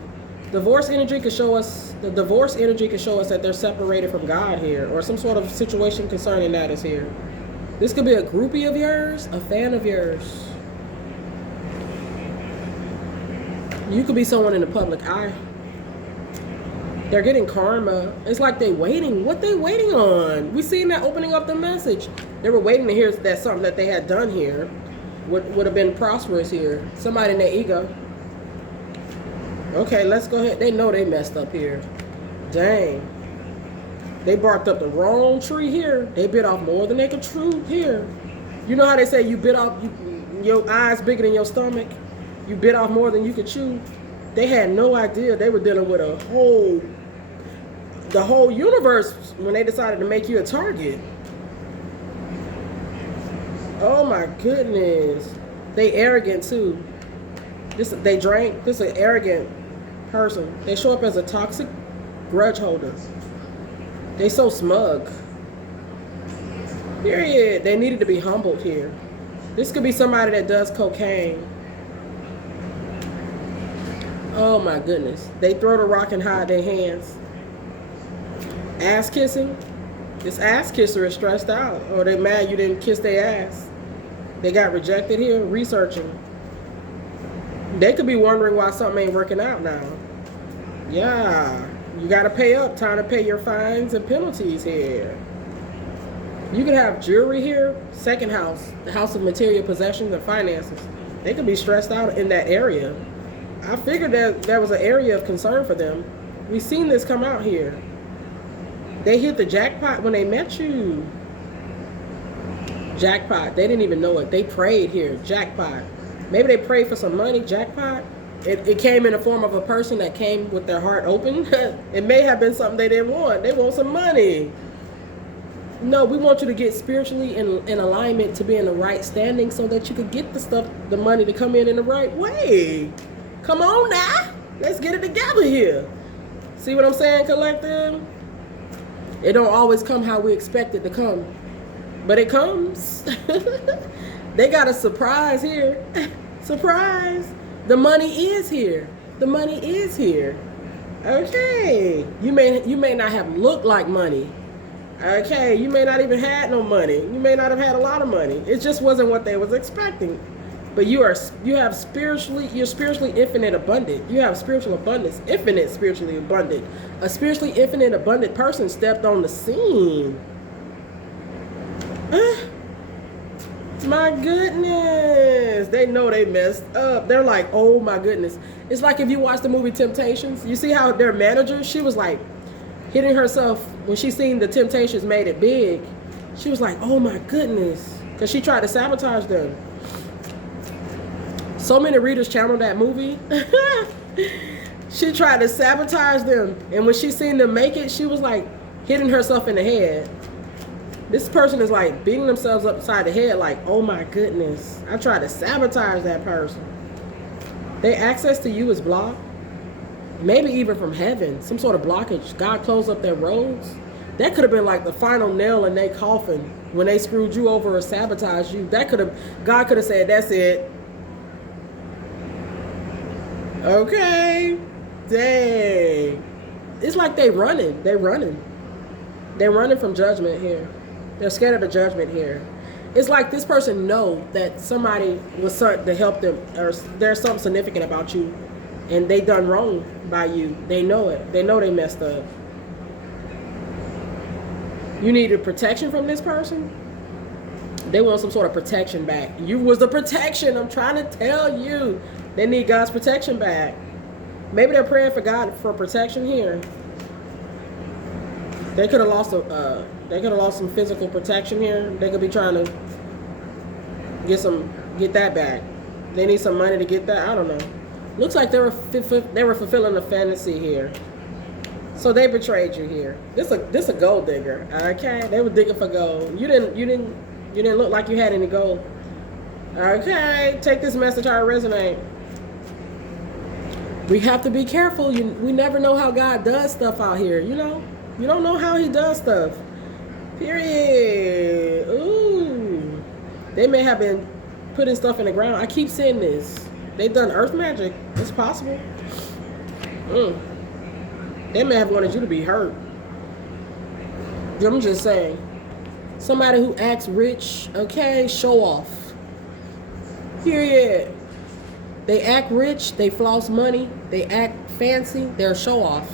Divorce energy could show us. The divorce energy could show us that they're separated from God here, or some sort of situation concerning that is here. This could be a groupie of yours, a fan of yours. You could be someone in the public eye. They're getting karma. It's like they waiting. What they waiting on? We seen that opening up the message. They were waiting to hear that something that they had done here would have been prosperous here. Somebody in their ego. Okay, let's go ahead. They know they messed up here. Dang. They barked up the wrong tree here. They bit off more than they could chew here. You know how they say you bit off, your eyes bigger than your stomach? You bit off more than you could chew. They had no idea they were dealing with the whole universe when they decided to make you a target. Oh my goodness. They arrogant too. They drank. This is an arrogant person. They show up as a toxic grudge holder. They so smug. Period. They needed to be humbled here. This could be somebody that does cocaine. Oh my goodness. They throw the rock and hide their hands. Ass kissing. This ass kisser is stressed out. Or they mad you didn't kiss their ass. They got rejected here. Researching. They could be wondering why something ain't working out now. Yeah. You got to pay up. Time to pay your fines and penalties here. You could have jewelry here. Second house. The house of material possessions and finances. They could be stressed out in that area. I figured that there was an area of concern for them. We've seen this come out here. They hit the jackpot when they met you. Jackpot. They didn't even know it. They prayed here. Jackpot. Maybe they prayed for some money. Jackpot. It came in the form of a person that came with their heart open. It may have been something they didn't want. They want some money. No, we want you to get spiritually in alignment to be in the right standing so that you could get the money to come in the right way. Come on now. Let's get it together here. See what I'm saying, collective? It don't always come how we expect it to come. But it comes. They got a surprise here. Surprise. The money is here. The money is here. Okay. You may not have looked like money. Okay. You may not even had no money. You may not have had a lot of money. It just wasn't what they was expecting. But you're spiritually infinite abundant. You have spiritual abundance, infinite spiritually abundant. A spiritually infinite abundant person stepped on the scene. My goodness. They know they messed up. They're like, oh my goodness. It's like if you watch the movie Temptations, you see how their manager, she was like hitting herself when she seen the Temptations made it big. She was like, oh my goodness. Because she tried to sabotage them. So many readers channeled that movie. She tried to sabotage them. And when she seen them make it, she was like hitting herself in the head. This person is like beating themselves upside the head like, oh my goodness, I tried to sabotage that person. Their access to you is blocked. Maybe even from heaven, some sort of blockage. God closed up their roads. That could have been like the final nail in their coffin when they screwed you over or sabotaged you. God could have said, that's it. Okay. Dang. It's like they running. They're running. They're running from judgment here. They're scared of the judgment here. It's like this person know that somebody was to help them, or there's something significant about you, and they done wrong by you. They know it. They know they messed up. You needed protection from this person. They want some sort of protection back. You was the protection. I'm trying to tell you. They need God's protection back. Maybe they're praying for God for protection here. They could have lost some physical protection here. They could be trying to get that back. They need some money to get that. I don't know. Looks like they were fulfilling a fantasy here. So they betrayed you here. This a gold digger. Okay, they were digging for gold. You didn't look like you had any gold. Okay, take this message how it resonates. We have to be careful. We never know how God does stuff out here. You know, you don't know how He does stuff. Period. Ooh, they may have been putting stuff in the ground. I keep saying this. They've done earth magic. It's possible. They may have wanted you to be hurt. I'm just saying. Somebody who acts rich, okay, show off. Period. They act rich, they floss money, they act fancy, they're a show off.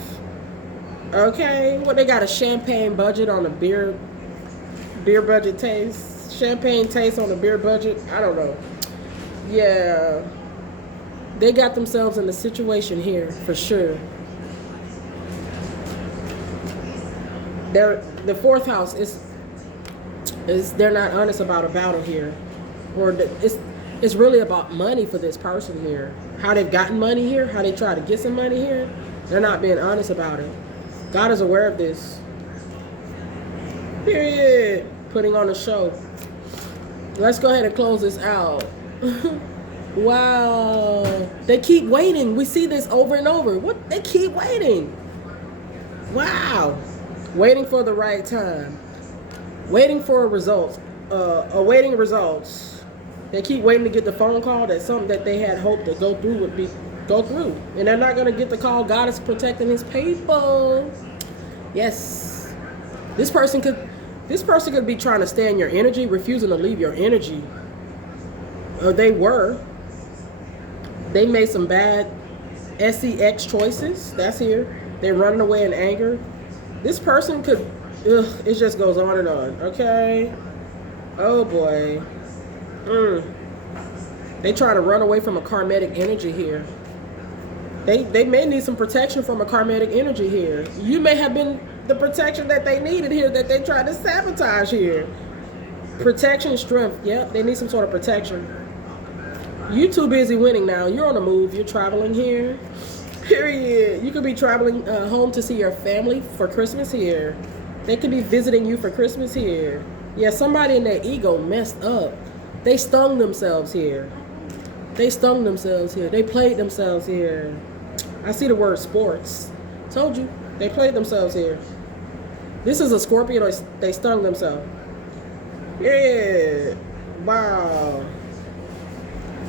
Okay, what they got a champagne budget on a beer budget taste? Champagne taste on a beer budget? I don't know. Yeah. They got themselves in a situation here for sure. The fourth house is they're not honest about a battle here, or it's really about money for this person here. How they've gotten money here, how they try to get some money here. They're not being honest about it. God is aware of this. Period. Putting on a show. Let's go ahead and close this out. Wow. They keep waiting. We see this over and over. What? They keep waiting. Wow. Waiting for the right time. Waiting for results. Awaiting results. They keep waiting to get the phone call that something that they had hoped to go through would go through. And they're not going to get the call. God is protecting His people. Yes. This person could be trying to stay in your energy, refusing to leave your energy. Or they made some bad sex choices. That's here. They're running away in anger. This person could, it just goes on and on. Okay. Oh boy. They try to run away from a karmatic energy here. They may need some protection from a karmatic energy here. You may have been the protection that they needed here, that they tried to sabotage here. Protection, strength. Yep, they need some sort of protection. You too busy winning now. You're on the move. You're traveling here. Period. You could be traveling home to see your family for Christmas here. They could be visiting you for Christmas here. Yeah, somebody in their ego messed up. They stung themselves here. They stung themselves here. They played themselves here. I see the word sports. Told you. They played themselves here. This is a Scorpio. They stung themselves. Yeah. Wow.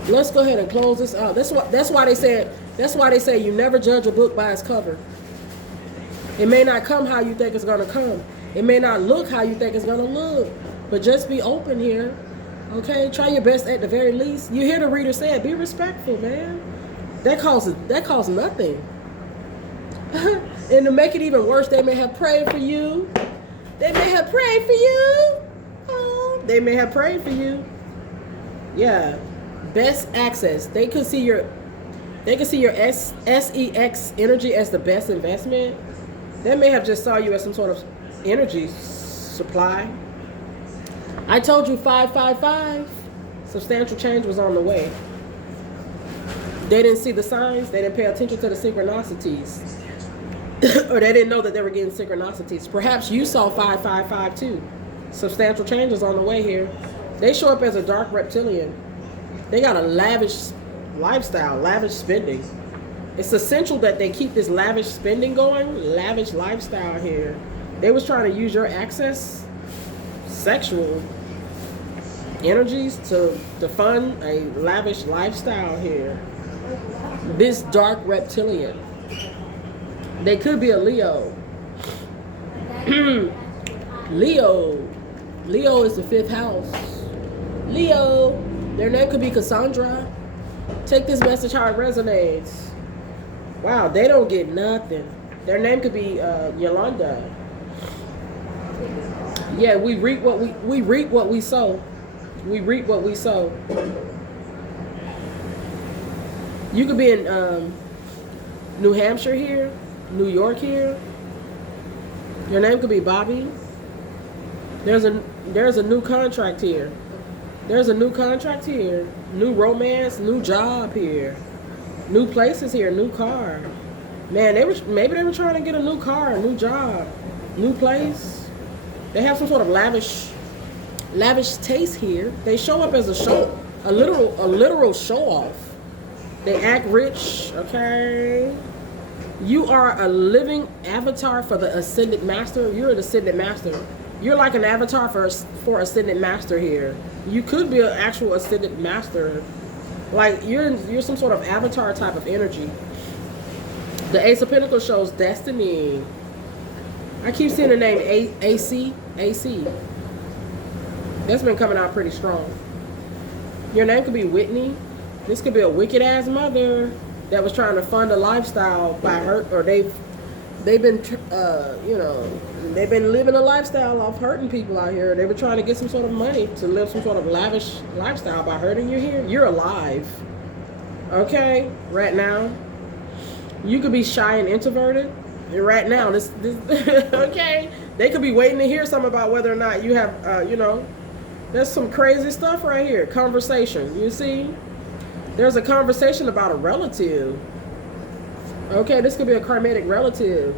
Let's go ahead and close this out. That's why they say you never judge a book by its cover. It may not come how you think it's gonna come. It may not look how you think it's gonna look. But just be open here. Okay? Try your best at the very least. You hear the reader say it, be respectful, man. That costs nothing. And to make it even worse, they may have prayed for you. They may have prayed for you. Oh, they may have prayed for you. Yeah. Best access. They could see your SEX energy as the best investment. They may have just saw you as some sort of energy supply. I told you 555. Substantial change was on the way. They didn't see the signs. They didn't pay attention to the synchronicities. Or they didn't know that they were getting synchronicities. Perhaps you saw 555 too. Substantial changes on the way here. They show up as a dark reptilian. They got a lavish lifestyle, lavish spending. It's essential that they keep this lavish spending going, lavish lifestyle here. They was trying to use your access, sexual energies to fund a lavish lifestyle here. This dark reptilian. They could be a Leo. Leo is the 5th house. Leo. Their name could be Cassandra. Take this message how it resonates. Wow, they don't get nothing. Their name could be Yolanda. Yeah, we reap what we sow. We reap what we sow. You could be in New Hampshire here, New York here. Your name could be Bobby. There's a new contract here. There's a new contract here. New romance, new job here. New places here, new car. Man, maybe they were trying to get a new car, a new job, new place. They have some sort of lavish taste here. They show up as a literal show off. They act rich, okay? You are a living avatar for the Ascended Master. You're an Ascended Master. You're like an avatar for Ascended Master here. You could be an actual Ascended Master. Like you're some sort of avatar type of energy. The Ace of Pentacles shows destiny. I keep seeing the name AC. That's been coming out pretty strong. Your name could be Whitney. This could be a wicked ass mother that was trying to fund a lifestyle by her, or they've been they've been living a lifestyle of hurting people out here. They were trying to get some sort of money to live some sort of lavish lifestyle by hurting you here. You're alive. Okay, right now. You could be shy and introverted. And right now, this okay. They could be waiting to hear something about whether or not you have, there's some crazy stuff right here. Conversation. You see? There's a conversation about a relative. Okay, this could be a karmatic relative.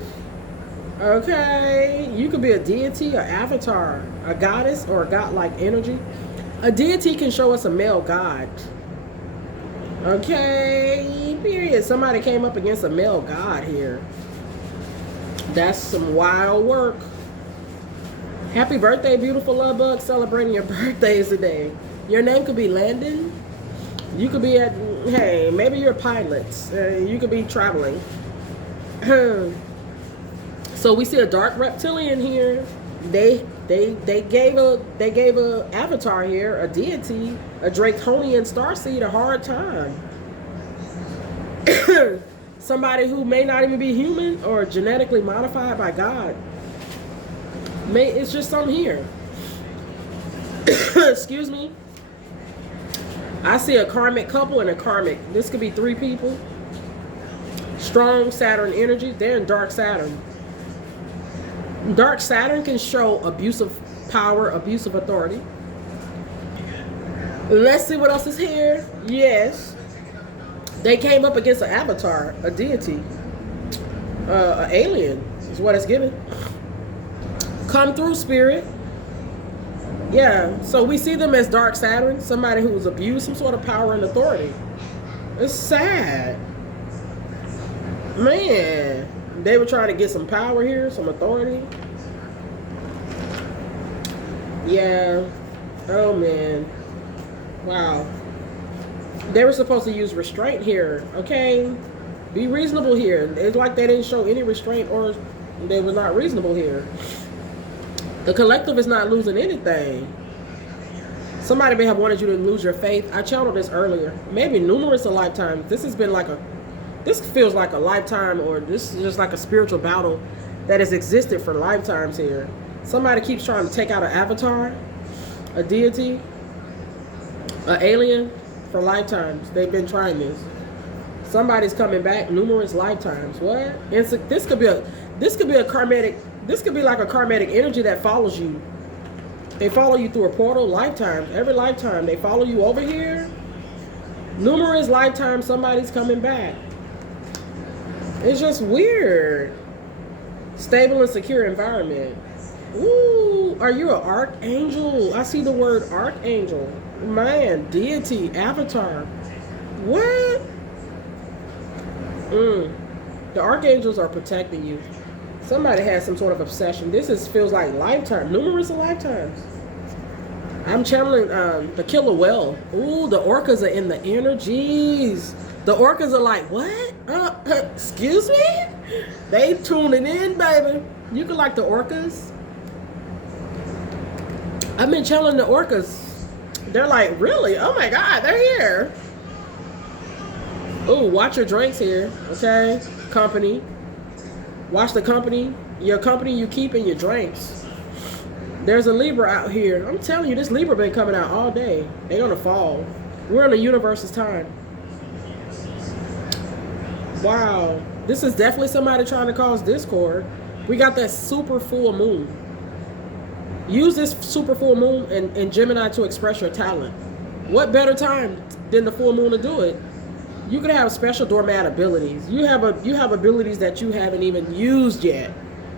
Okay, you could be a deity, an avatar, a goddess, or a godlike energy. A deity can show us a male god. Okay, period. Somebody came up against a male god here. That's some wild work. Happy birthday, beautiful love bug. Celebrating your birthdays today. Your name could be Landon. You could be hey, maybe you're a pilot. You could be traveling. So we see a dark reptilian here. They gave a avatar here, a deity, a draconian starseed, a hard time. Somebody who may not even be human or genetically modified by God. It's just something here. Excuse me. I see a karmic couple and a karmic. This could be 3 people. Strong Saturn energy. They're in dark Saturn. Dark Saturn can show abusive power, abusive authority. Let's see what else is here. Yes. They came up against an avatar, a deity. An alien is what it's given. Come through, spirit. Yeah, so we see them as dark Saturn, somebody who was abused some sort of power and authority. It's sad. Man, they were trying to get some power here, some authority. Yeah. Oh, man. Wow. They were supposed to use restraint here, okay? Be reasonable here. It's like they didn't show any restraint, or they were not reasonable here. The collective is not losing anything. Somebody may have wanted you to lose your faith. I channeled this earlier. Maybe numerous of lifetimes. This has been like this feels like a lifetime, or this is just like a spiritual battle that has existed for lifetimes here. Somebody keeps trying to take out an avatar, a deity, an alien for lifetimes. They've been trying this. Somebody's coming back numerous lifetimes. What? This could be a karmatic. This could be like a karmatic energy that follows you. They follow you through a portal lifetime. Every lifetime they follow you over here. Numerous lifetimes, somebody's coming back. It's just weird. Stable and secure environment. Ooh, are you an archangel? I see the word archangel. Man, deity, avatar. What? The archangels are protecting you. Somebody has some sort of obsession. This feels like lifetime, numerous lifetimes. I'm channeling the killer whale. Ooh, the orcas are in the energies. The orcas are like, what? Excuse me? They tuning in, baby. You can like the orcas. I've been channeling the orcas. They're like, really? Oh my God, they're here. Ooh, watch your drinks here, okay? Company. Watch the company. Your company you keep in your drinks. There's a Libra out here. I'm telling you, this Libra been coming out all day. They're gonna fall. We're in the universe's time. Wow. This is definitely somebody trying to cause discord. We got that super full moon. Use this super full moon in Gemini to express your talent. What better time than the full moon to do it? You could have special doormat abilities. You have abilities that you haven't even used yet.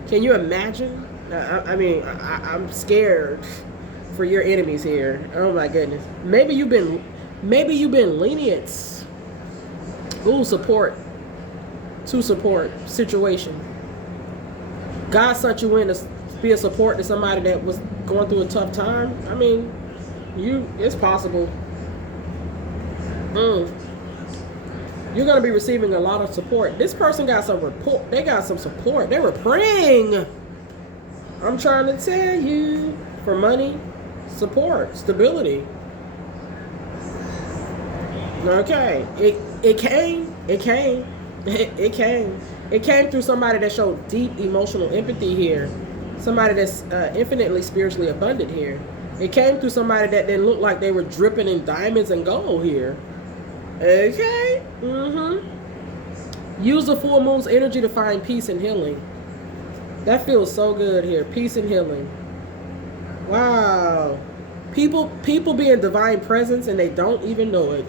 Can you imagine? I'm scared for your enemies here. Oh my goodness. Maybe you've been lenient. Ooh, support. To support situation. God sent you in to be a support to somebody that was going through a tough time. I mean, it's possible. You're going to be receiving a lot of support. This person got some report. They got some support. They were praying. I'm trying to tell you. For money, support, stability. Okay. It came. It came through somebody that showed deep emotional empathy here. Somebody that's infinitely spiritually abundant here. It came through somebody that didn't look like they were dripping in diamonds and gold here. Okay. Use the full moon's energy to find peace and healing. That feels so good here. Peace and healing. Wow. People be in divine presence and they don't even know it.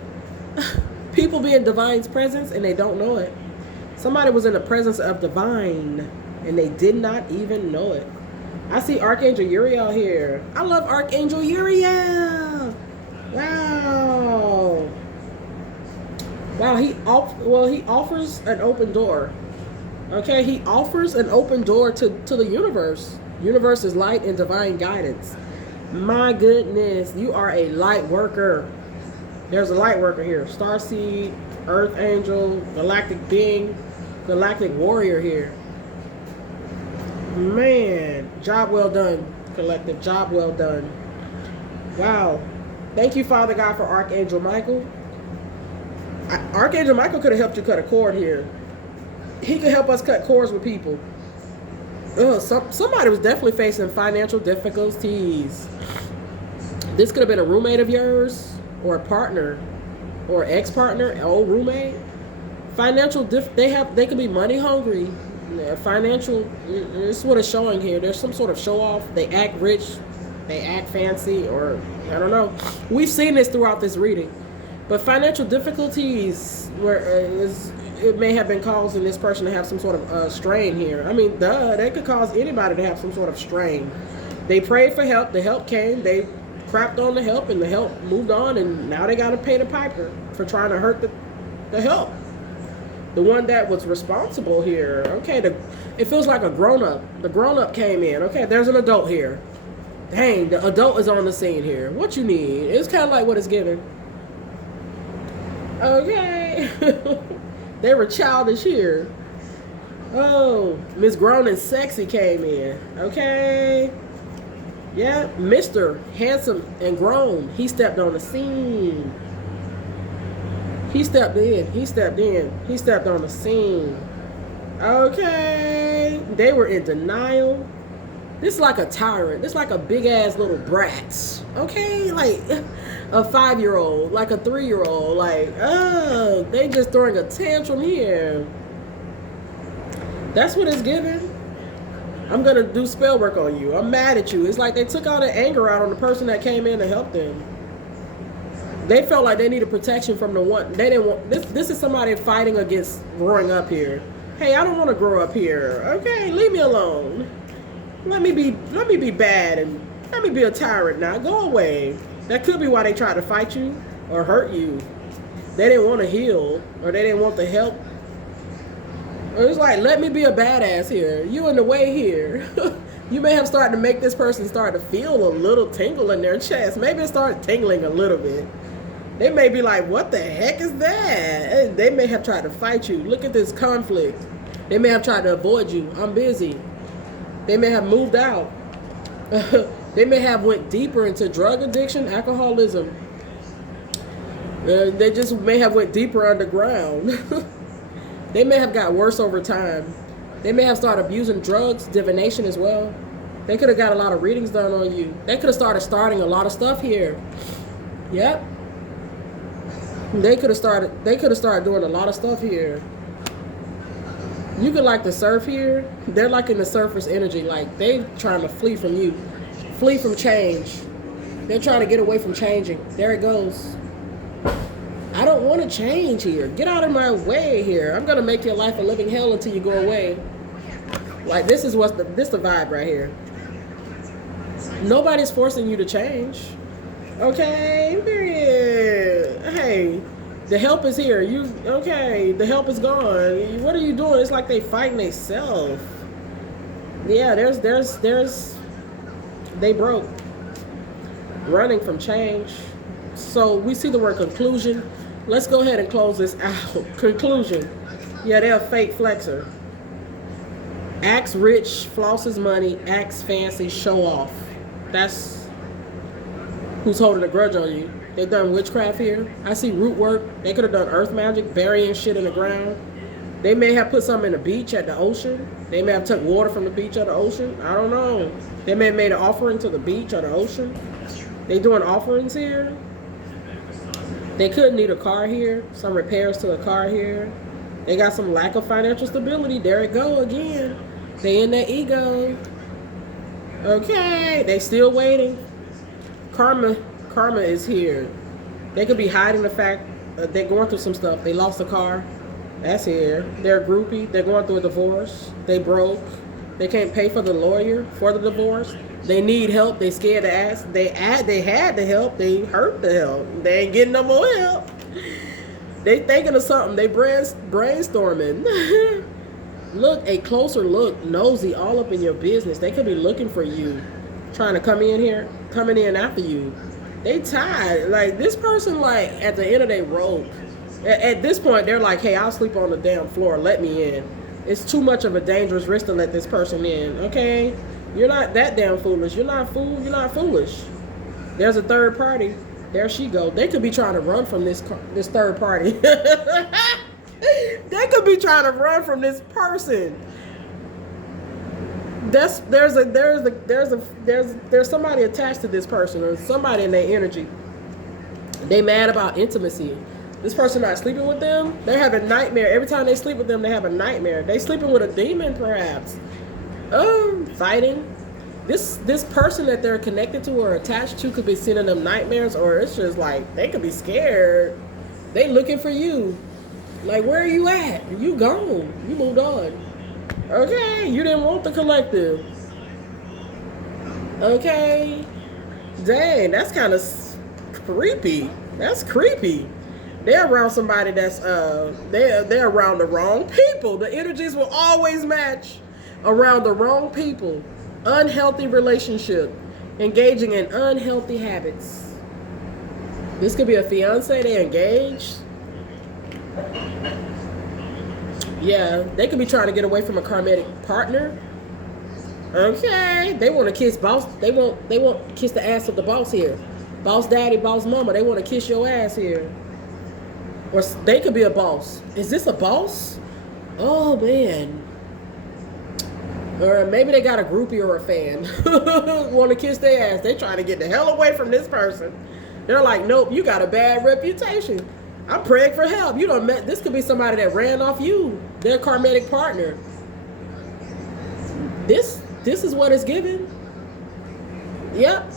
People be in divine's presence and they don't know it. Somebody was in the presence of divine and they did not even know it. I see Archangel Uriel here. I love Archangel Uriel. Wow. Wow, he offers an open door. Okay, he offers an open door to the universe. Universe is light and divine guidance. My goodness, you are a light worker. There's a light worker here. Starseed, Earth Angel, Galactic Being, Galactic Warrior here. Man, job well done, collective. Job well done. Wow. Thank you, Father God, for Archangel Michael. Archangel Michael could have helped you cut a cord here. He could help us cut cords with people. Somebody was definitely facing financial difficulties. This could have been a roommate of yours, or a partner, or ex-partner, old roommate. Financial they can be money hungry. Financial, this is what it's showing here. There's some sort of show off. They act rich, they act fancy, or I don't know. We've seen this throughout this reading. But financial difficulties, it may have been causing this person to have some sort of strain here. I mean, that could cause anybody to have some sort of strain. They prayed for help, the help came, they crapped on the help, and the help moved on, and now they got to pay the piper for trying to hurt the help. The one that was responsible here. Okay, it feels like a grown-up. The grown-up came in. Okay, there's an adult here. Dang, the adult is on the scene here. What you need? It's kind of like what it's given. Okay. They were childish here. Oh, Miss Grown and Sexy came in. Okay. Yeah, Mr. Handsome and Grown. He stepped on the scene. He stepped in. He stepped on the scene. Okay. They were in denial. This is like a tyrant. This is like a big ass little brat. Okay? Like a 5-year-old, like a 3-year-old. Like, oh, they just throwing a tantrum here. That's what it's giving. I'm going to do spell work on you. I'm mad at you. It's like they took all the anger out on the person that came in to help them. They felt like they needed protection from the one. They didn't want this. This is somebody fighting against growing up here. Hey, I don't want to grow up here. Okay, leave me alone. Let me be bad and let me be a tyrant now. Go away. That could be why they tried to fight you or hurt you. They didn't want to heal, or they didn't want the help. Or it's like, let me be a badass here. You in the way here. You may have started to make this person start to feel a little tingle in their chest. Maybe it started tingling a little bit. They may be like, what the heck is that? And they may have tried to fight you. Look at this conflict. They may have tried to avoid you. I'm busy. They may have moved out. They may have went deeper into drug addiction, alcoholism. They just may have went deeper underground. They may have got worse over time. They may have started abusing drugs, divination as well. They could have got a lot of readings done on you. They could have starting a lot of stuff here. Yep. They could have started doing a lot of stuff here. You could like the surf here. They're like in the surface energy, like they trying to flee from you. Flee from change. They're trying to get away from changing. There it goes. I don't want to change here. Get out of my way here. I'm gonna make your life a living hell until you go away. Like this is this the vibe right here. Nobody's forcing you to change. Okay, period. Hey, the help is here. The help is gone. What are you doing? It's like they fighting themselves. Yeah, they broke. Running from change. So we see the word conclusion. Let's go ahead and close this out. Conclusion. Yeah, they're a fake flexer. Acts rich, flosses money, acts fancy, show off. That's who's holding a grudge on you. They've done witchcraft here. I see root work. They could have done earth magic, burying shit in the ground. They may have put something in the beach at the ocean. They may have took water from the beach or the ocean. I don't know. They may have made an offering to the beach or the ocean. They doing offerings here. They could need a car here. Some repairs to a car here. They got some lack of financial stability. There it go again. They in their ego. Okay. They still waiting. Karma is here. They could be hiding the fact they're going through some stuff. They lost a car. That's here. They're a groupie. They're going through a divorce. They broke. They can't pay for the lawyer for the divorce. They need help. They scared to ask. They had the help. They hurt the help. They ain't getting no more help. They thinking of something. They brainstorming. Look, a closer look, nosy all up in your business. They could be looking for you, trying to coming in after you. They tired. Like this person, like at the end of their rope. At this point, they're like, hey, I'll sleep on the damn floor. Let me in. It's too much of a dangerous risk to let this person in. Okay? You're not that damn foolish. You're not fool. You're not foolish. There's a third party. There she go. They could be trying to run from this third party. They could be trying to run from this person. There's somebody attached to this person or somebody in their energy. They mad about intimacy. This person not sleeping with them. They're having nightmare. Every time they sleep with them, they have a nightmare. They sleeping with a demon, perhaps. Fighting. This person that they're connected to or attached to could be sending them nightmares, or it's just like they could be scared. They looking for you. Like, where are you at? You gone. You moved on. Okay, you didn't want the collective. Okay. Dang, that's kind of creepy. That's creepy. They're around somebody that's they're around the wrong people. The energies will always match around the wrong people. Unhealthy relationship, engaging in unhealthy habits. This could be a fiance. They engaged. Yeah, they could be trying to get away from a karmic partner. Okay, they want to kiss boss. They want kiss the ass of the boss here. Boss daddy, boss mama. They want to kiss your ass here. Or they could be a boss. Is this a boss? Oh man. Or maybe they got a groupie or a fan. Want to kiss their ass. They trying to get the hell away from this person. They're like, nope, you got a bad reputation. I'm praying for help. You don't met. This could be somebody that ran off you. Their karmic partner. This is what it's given. Yep.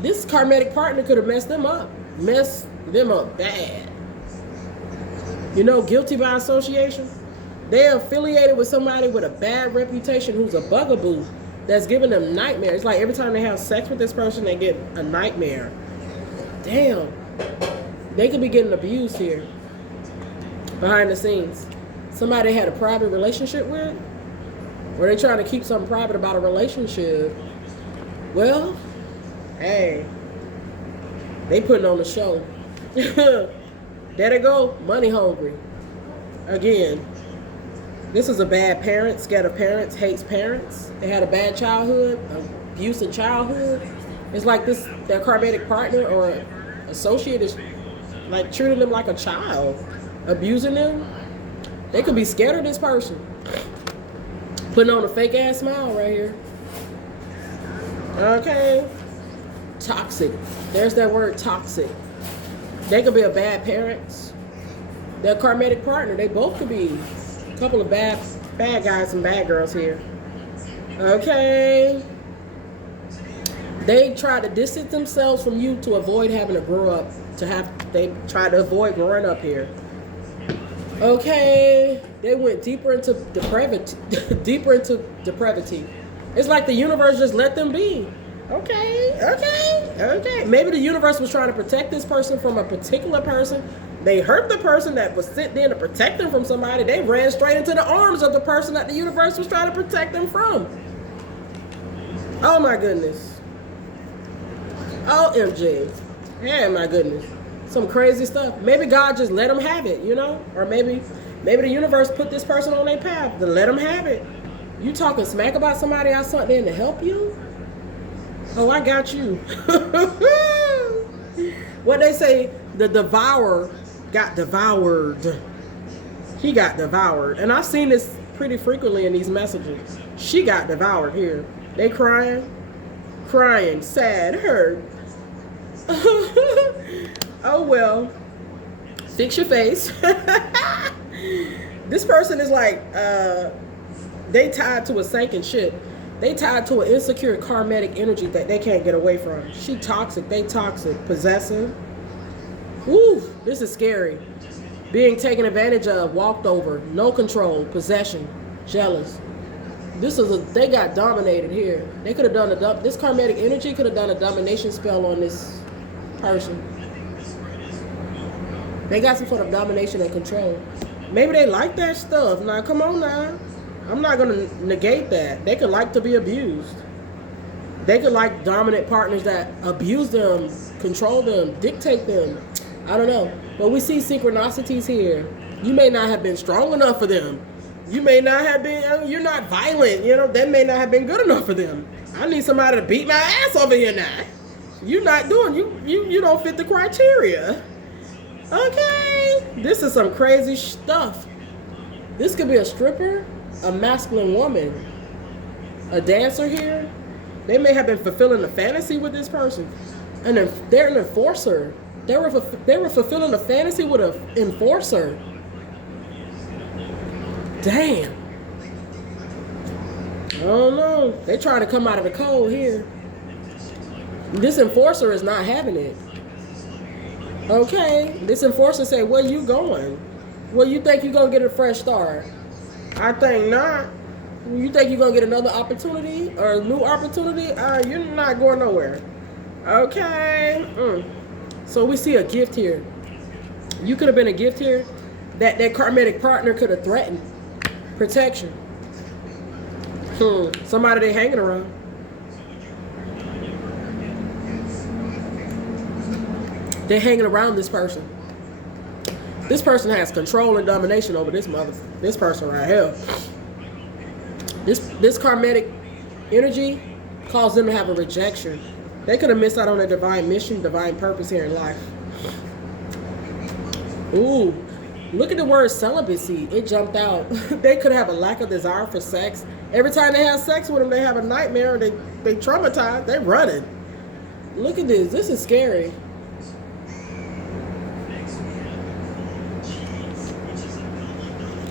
This karmic partner could have messed them up. Them are bad. You know, guilty by association. They're affiliated with somebody with a bad reputation who's a bugaboo that's giving them nightmares. It's like every time they have sex with this person, they get a nightmare. Damn. They could be getting abused here. Behind the scenes. Somebody they had a private relationship with? Or they trying to keep something private about a relationship? Well, hey. They putting on the show. There they go. Money hungry. Again. This is a bad parent, scared of parents, hates parents. They had a bad childhood, abuse in childhood. It's like this, their karmic partner or associate is like treating them like a child, abusing them. They could be scared of this person. Putting on a fake ass smile right here. Okay. Toxic. There's that word, toxic. They could be a bad parent. Their karmic partner, they both could be. Couple of bad guys and bad girls here. Okay. They try to distance themselves from you to avoid having to grow up. They try to avoid growing up here. Okay. They went deeper into depravity. It's like the universe just let them be. Okay. Maybe the universe was trying to protect this person from a particular person. They hurt the person that was sent there to protect them from somebody. They ran straight into the arms of the person that the universe was trying to protect them from. Oh my goodness. OMG. Yeah, my goodness. Some crazy stuff. Maybe God just let them have it, you know? Or maybe the universe put this person on their path to let them have it. You talking smack about somebody I sent in to help you? Oh, I got you. What they say, the devourer got devoured. He got devoured. And I've seen this pretty frequently in these messages. She got devoured here. They crying, sad, hurt. Oh well. Fix your face. This person is like, they tied to a sinking ship. They tied to an insecure karmic energy that they can't get away from. She toxic, they toxic, possessive. Woo, this is scary. Being taken advantage of, walked over, no control, possession, jealous. They got dominated here. They could have done this karmic energy could have done a domination spell on this person. They got some sort of domination and control. Maybe they like that stuff. Now, come on now. I'm not going to negate that. They could like to be abused. They could like dominant partners that abuse them, control them, dictate them. I don't know. But we see synchronicities here. You may not have been strong enough for them. You may not have been, you're not violent. You know, that may not have been good enough for them. I need somebody to beat my ass over here now. You're not doing, you don't fit the criteria. Okay. This is some crazy stuff. This could be a stripper, a masculine woman, a dancer here. They may have been fulfilling a fantasy with this person. And they're an enforcer. They were fulfilling a fantasy with an enforcer. Damn. I don't know. They trying to come out of the cold here. This enforcer is not having it. Okay. This enforcer say, where you going? Well, you think you're going to get a fresh start? I think not. You think you're going to get another opportunity or a new opportunity? You're not going nowhere. Okay. So we see a gift here. You could have been a gift here that karmic partner could have threatened. Protection. Somebody they hanging around. They're hanging around this person. This person has control and domination over this person right here. This karmic energy caused them to have a rejection. They could have missed out on their divine mission, divine purpose here in life. Ooh, look at the word celibacy. It jumped out. They could have a lack of desire for sex. Every time they have sex with them, they have a nightmare. They traumatized. They're running. Look at this. This is scary.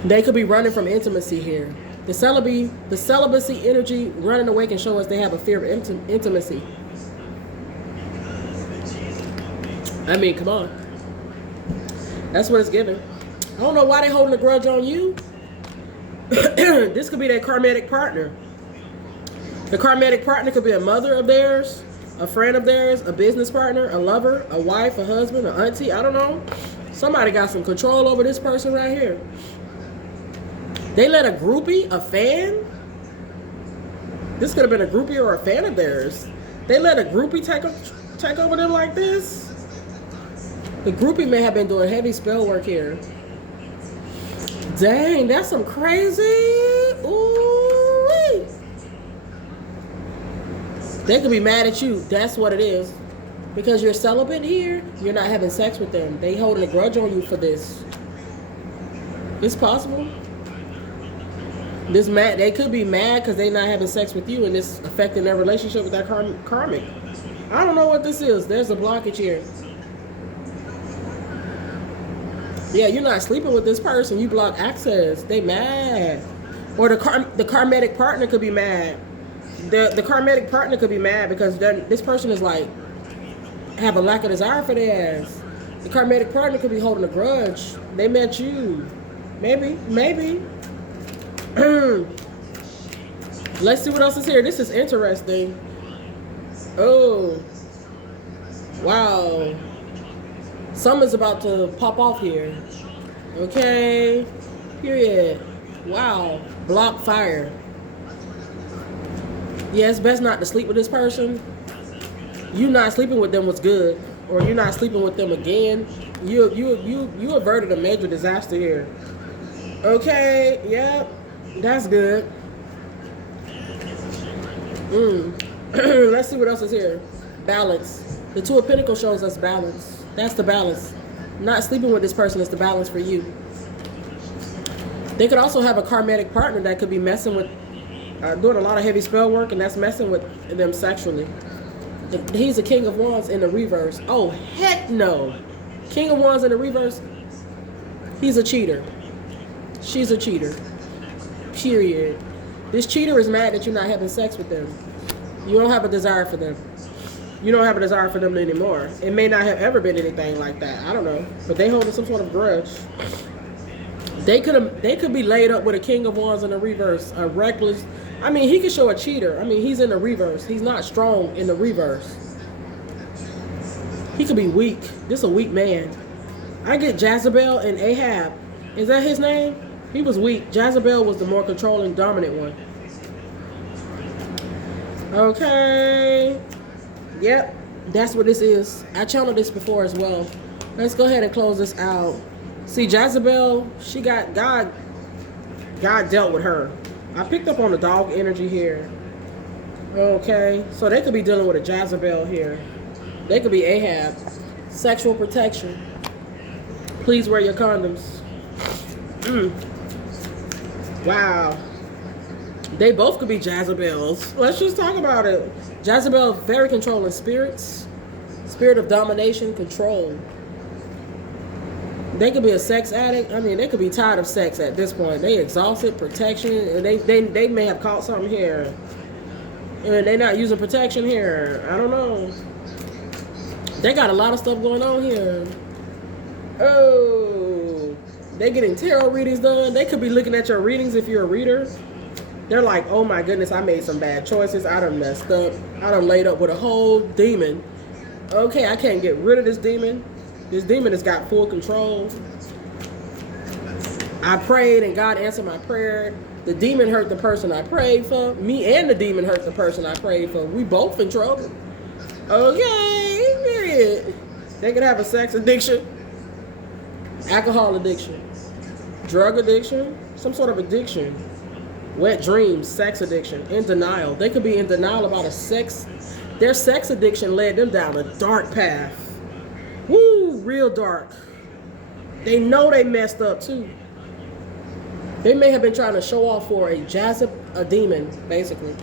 They could be running from intimacy here. The celibacy energy running away can show us they have a fear of intimacy. I mean, come on. That's what it's giving. I don't know why they holding a grudge on you. This could be their karmic partner. The karmic partner could be a mother of theirs, a friend of theirs, a business partner, a lover, a wife, a husband, an auntie. I don't know. Somebody got some control over this person right here. They let a groupie, a fan. This could have been a groupie or a fan of theirs. They let a groupie take over them like this. The groupie may have been doing heavy spell work here. Dang, that's some crazy. Ooh. They could be mad at you. That's what it is. Because you're celibate here, you're not having sex with them. They holding a grudge on you for this. It's possible. They could be mad because they're not having sex with you and it's affecting their relationship with that karmic. I don't know what this is. There's a blockage here. Yeah, you're not sleeping with this person. You block access. They mad. Or the karmic partner could be mad. The karmic partner could be mad because this person is like, have a lack of desire for their ass. The karmic partner could be holding a grudge. They met you. Maybe. Let's see what else is here. This is interesting. Oh. Wow. Something's about to pop off here. Okay. Period. Wow. Block fire. Yeah, it's best not to sleep with this person. You not sleeping with them was good. Or you not sleeping with them again. You averted a major disaster here. Okay, yeah. That's good. Let's see what else is here. Balance. The Two of Pentacles shows us balance. That's the balance. Not sleeping with this person is the balance for you. They could also have a karmic partner that could be messing with, doing a lot of heavy spell work, and that's messing with them sexually. He's a King of Wands in the reverse. Oh, heck no. King of Wands in the reverse. He's a cheater. She's a cheater. Period. This cheater is mad that you're not having sex with them. You don't have a desire for them. You don't have a desire for them anymore. It may not have ever been anything like that. I don't know. But they holding some sort of grudge. They could be laid up with a King of Wands in the reverse. A reckless. I mean, he could show a cheater. I mean, he's in the reverse. He's not strong in the reverse. He could be weak. This is a weak man. I get Jezebel and Ahab. Is that his name? He was weak. Jezebel was the more controlling, dominant one. Okay. Yep. That's what this is. I channeled this before as well. Let's go ahead and close this out. See, Jezebel, she got God dealt with her. I picked up on the dog energy here. Okay. So they could be dealing with a Jezebel here. They could be Ahab. Sexual protection. Please wear your condoms. Wow. They both could be Jezebels. Let's just talk about it. Jezebel, very controlling spirits. Spirit of domination, control. They could be a sex addict. I mean, they could be tired of sex at this point. They exhausted, protection, and they may have caught something here. And they're not using protection here. I don't know. They got a lot of stuff going on here. Oh, they getting tarot readings done. They could be looking at your readings if you're a reader. They're like, oh my goodness, I made some bad choices. I done messed up. I done laid up with a whole demon. Okay, I can't get rid of this demon. This demon has got full control. I prayed and God answered my prayer. The demon hurt the person I prayed for. Me and the demon hurt the person I prayed for. We both in trouble. Okay, period. They could have a sex addiction, alcohol addiction, drug addiction, some sort of addiction, wet dreams, sex addiction, in denial. They could be in denial about a sex. Their sex addiction led them down a dark path. Woo, real dark. They know they messed up too. They may have been trying to show off for a demon, basically.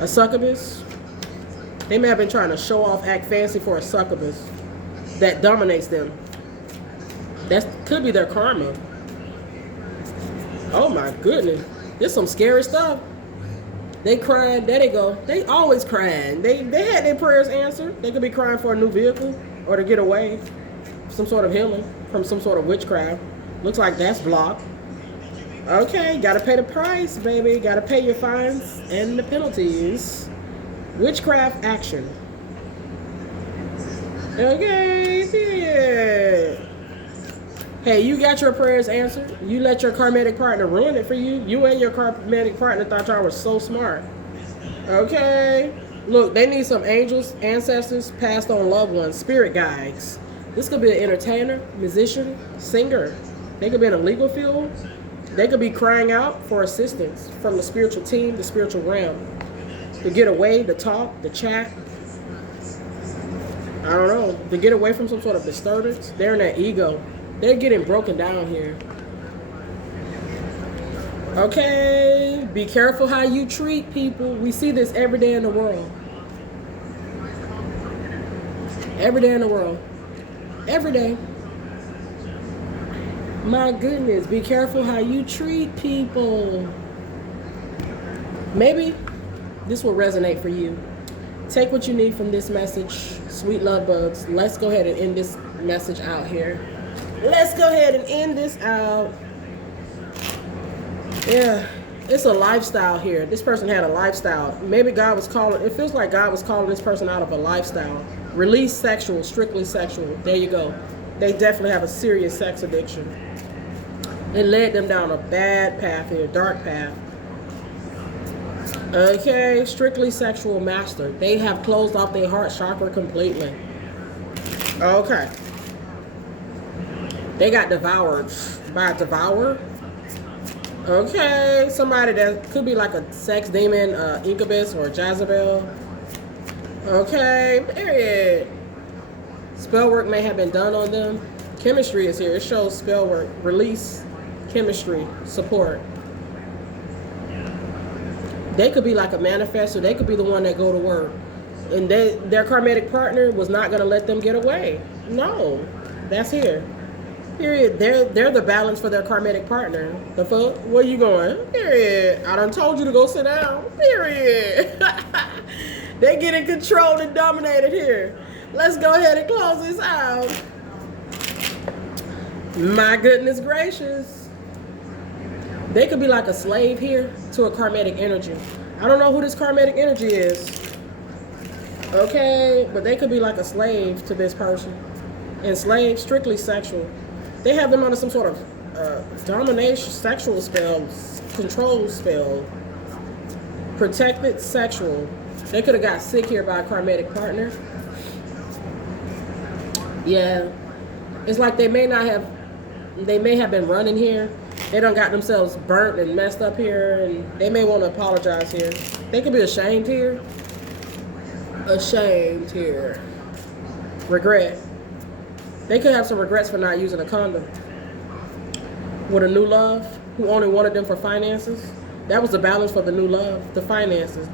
A succubus. They may have been trying to show off, act fancy for a succubus that dominates them. That could be their karma. Oh my goodness. This is some scary stuff. They crying. There they go. They always crying. They had their prayers answered. They could be crying for a new vehicle or to get away. Some sort of healing. from some sort of witchcraft. Looks like that's blocked. Okay, gotta pay the price, baby. Gotta pay your fines and the penalties. Witchcraft action. Okay, yeah. Hey, you got your prayers answered. You let your karmic partner ruin it for you. You and your karmic partner thought y'all were so smart. Okay. Look, they need some angels, ancestors, passed on loved ones, spirit guides. This could be an entertainer, musician, singer. They could be in a legal field. They could be crying out for assistance from the spiritual team, the spiritual realm. To get away, to talk, to chat. I don't know. To get away from some sort of disturbance. They're in their ego. They're getting broken down here. Okay, be careful how you treat people. We see this every day in the world. Every day in the world. Every day. My goodness, be careful how you treat people. Maybe this will resonate for you. Take what you need from this message, sweet love bugs. Let's go ahead and end this message out here. Let's go ahead and end this out. Yeah, it's a lifestyle here. This person had a lifestyle. Maybe God was calling, it feels like God was calling this person out of a lifestyle. Release sexual, strictly sexual. There you go. They definitely have a serious sex addiction. It led them down a bad path here, dark path. Okay, strictly sexual master. They have closed off their heart chakra completely. Okay. They got devoured by a devourer. Okay, somebody that could be like a sex demon, incubus or Jezebel. Okay, period. Spell work may have been done on them. Chemistry is here. It shows spell work, release, chemistry, support. They could be like a manifestor. They could be the one that go to work. And their karmic partner was not going to let them get away. No, that's here. Period. They're the balance for their karmic partner. The fuck? Where you going? Period. I done told you to go sit down. Period. They getting controlled and dominated here. Let's go ahead and close this out. My goodness gracious. They could be like a slave here to a karmic energy. I don't know who this karmic energy is. Okay, but they could be like a slave to this person. Enslaved, strictly sexual. They have them under some sort of domination, sexual spell, control spell, protected sexual. They could have got sick here by a karmic partner. Yeah, it's like they may have been running here. They done got themselves burnt and messed up here, and they may want to apologize here. They could be ashamed here. Ashamed here. Regret. They could have some regrets for not using a condom. With a new love who only wanted them for finances. That was the balance for the new love, the finances,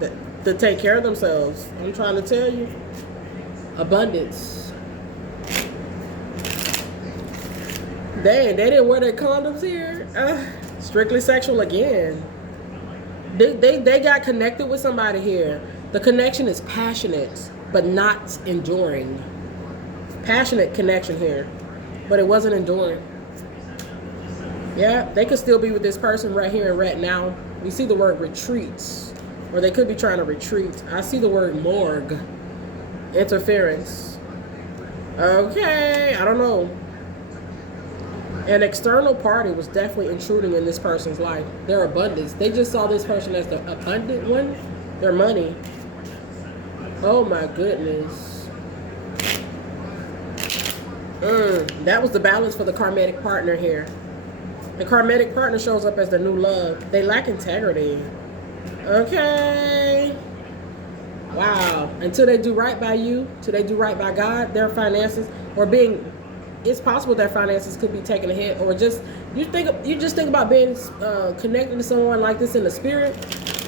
to take care of themselves. I'm trying to tell you. Abundance. Dang, they didn't wear their condoms here. Strictly sexual again. They got connected with somebody here. The connection is passionate, but not enduring. Passionate connection here, but it wasn't enduring. Yeah, they could still be with this person right here and right now. We see the word retreats, or they could be trying to retreat. I see the word morgue. Interference. Okay, I don't know. An external party was definitely intruding in this person's life. Their abundance. They just saw this person as the abundant one. Their money. Oh my goodness. That was the balance for the karmic partner here. The karmic partner shows up as the new love. They lack integrity. Okay. Wow. Until they do right by you, till they do right by God, their finances, or being, it's possible their finances could be taken a hit, or just, you just think about being connected to someone like this in the spirit,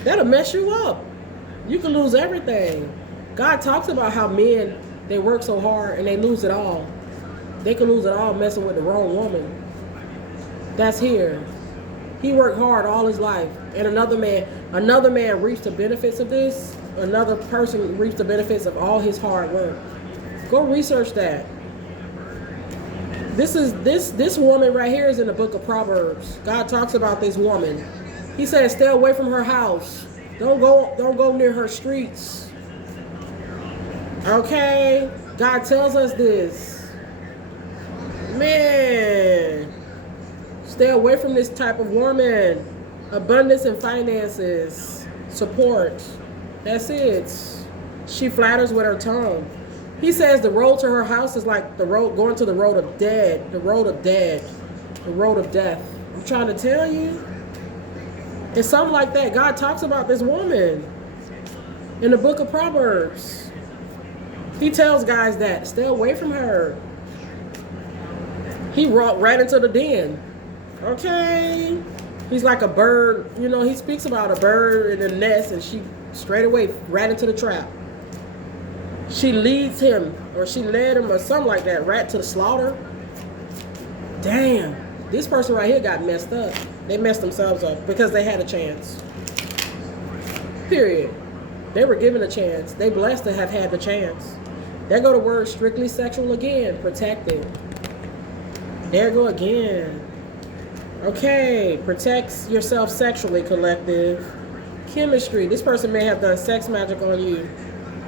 that'll mess you up. You can lose everything. God talks about how men, they work so hard and they lose it all. They can lose it all messing with the wrong woman. That's here. He worked hard all his life, and another man reaps the benefits of this. Another person reaps the benefits of all his hard work. Go research that. This woman right here is in the book of Proverbs. God talks about this woman. He says, stay away from her house. Don't go near her streets. Okay? God tells us this. Man. Stay away from this type of woman. Abundance in finances. Support. That's it. She flatters with her tongue. He says the road to her house is like the road going to the road of dead. The road of dead. The road of death. I'm trying to tell you. It's something like that. God talks about this woman in the book of Proverbs. He tells guys that. Stay away from her. He ran into the den. Okay? He's like a bird. You know, he speaks about a bird in a nest, and she straight away ran into the trap. She leads him, or she led him, or something like that, right to the slaughter. Damn. This person right here got messed up. They messed themselves up because they had a chance. Period. They were given a chance. They blessed to have had the chance. There go the word strictly sexual again. Protected. There go again. Okay. Protects yourself sexually, collective. Chemistry. This person may have done sex magic on you,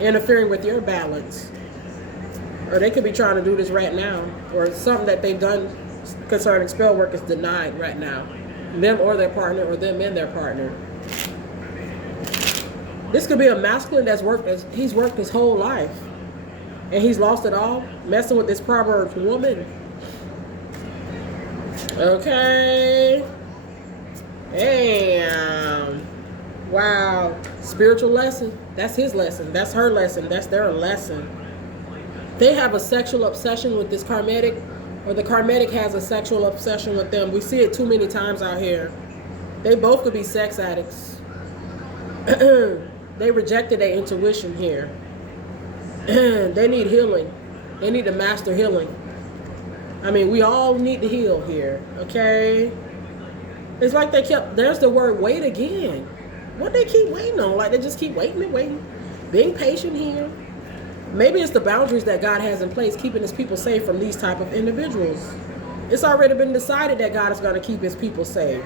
interfering with your balance. Or they could be trying to do this right now. Or something that they've done concerning spell work is denied right now. Them or their partner, or them and their partner. This could be a masculine he's worked his whole life. And he's lost it all, messing with this Proverbs woman. Okay. Damn. Wow. Spiritual lesson. That's his lesson. That's her lesson. That's their lesson. They have a sexual obsession with this karmatic, or the karmatic has a sexual obsession with them. We see it too many times out here. They both could be sex addicts. They rejected their intuition here. They need healing. They need to master healing. I mean, we all need to heal here, okay? It's like there's the word wait again. What they keep waiting on? Like they just keep waiting and waiting. Being patient here. Maybe it's the boundaries that God has in place, keeping his people safe from these type of individuals. It's already been decided that God is going to keep his people safe.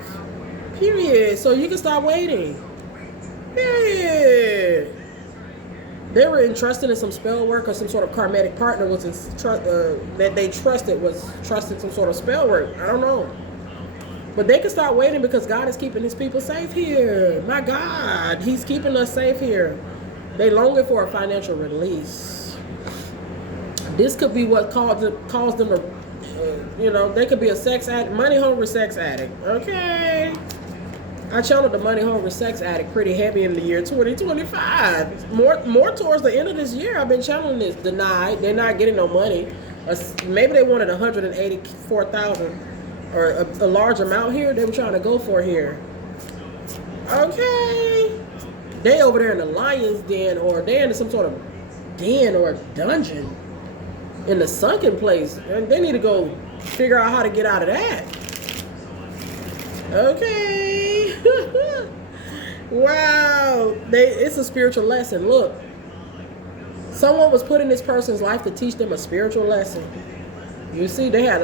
Period. So you can start waiting. Period. They were entrusted in some spell work, or some sort of karmatic partner that they trusted was trusted some sort of spell work. I don't know. But they can start waiting because God is keeping his people safe here. My God, he's keeping us safe here. They longing for a financial release. This could be what caused them to, they could be a sex addict, money-hungry sex addict. Okay. I channeled the money-hungry sex addict pretty heavy in the year 2025. More towards the end of this year, I've been channeling this. Denied. They're not getting no money. Maybe they wanted $184,000 or a large amount here. They were trying to go for here. Okay. They over there in the lion's den, or they in some sort of den or dungeon in the sunken place. And they need to go figure out how to get out of that. Okay. Wow. It's a spiritual lesson. Look. Someone was put in this person's life to teach them a spiritual lesson. You see, their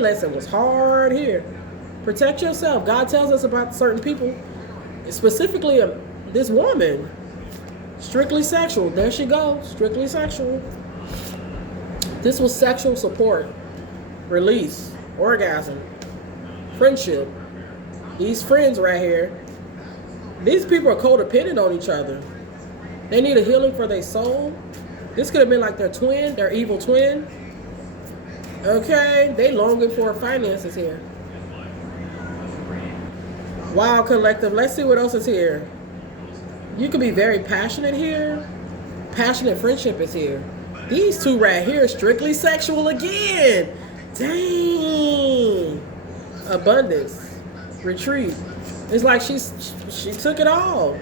lesson was hard here. Protect yourself. God tells us about certain people, specifically this woman. Strictly sexual. There she goes. Strictly sexual. This was sexual support, release, orgasm, friendship. These friends right here, these people are codependent on each other. They need a healing for their soul. This could have been like their twin, their evil twin. Okay, they longing for finances here. Wow, collective. Let's see what else is here. You can be very passionate here. Passionate friendship is here. These two right here, strictly sexual again. Dang. Abundance. Retreat. It's like she took it all.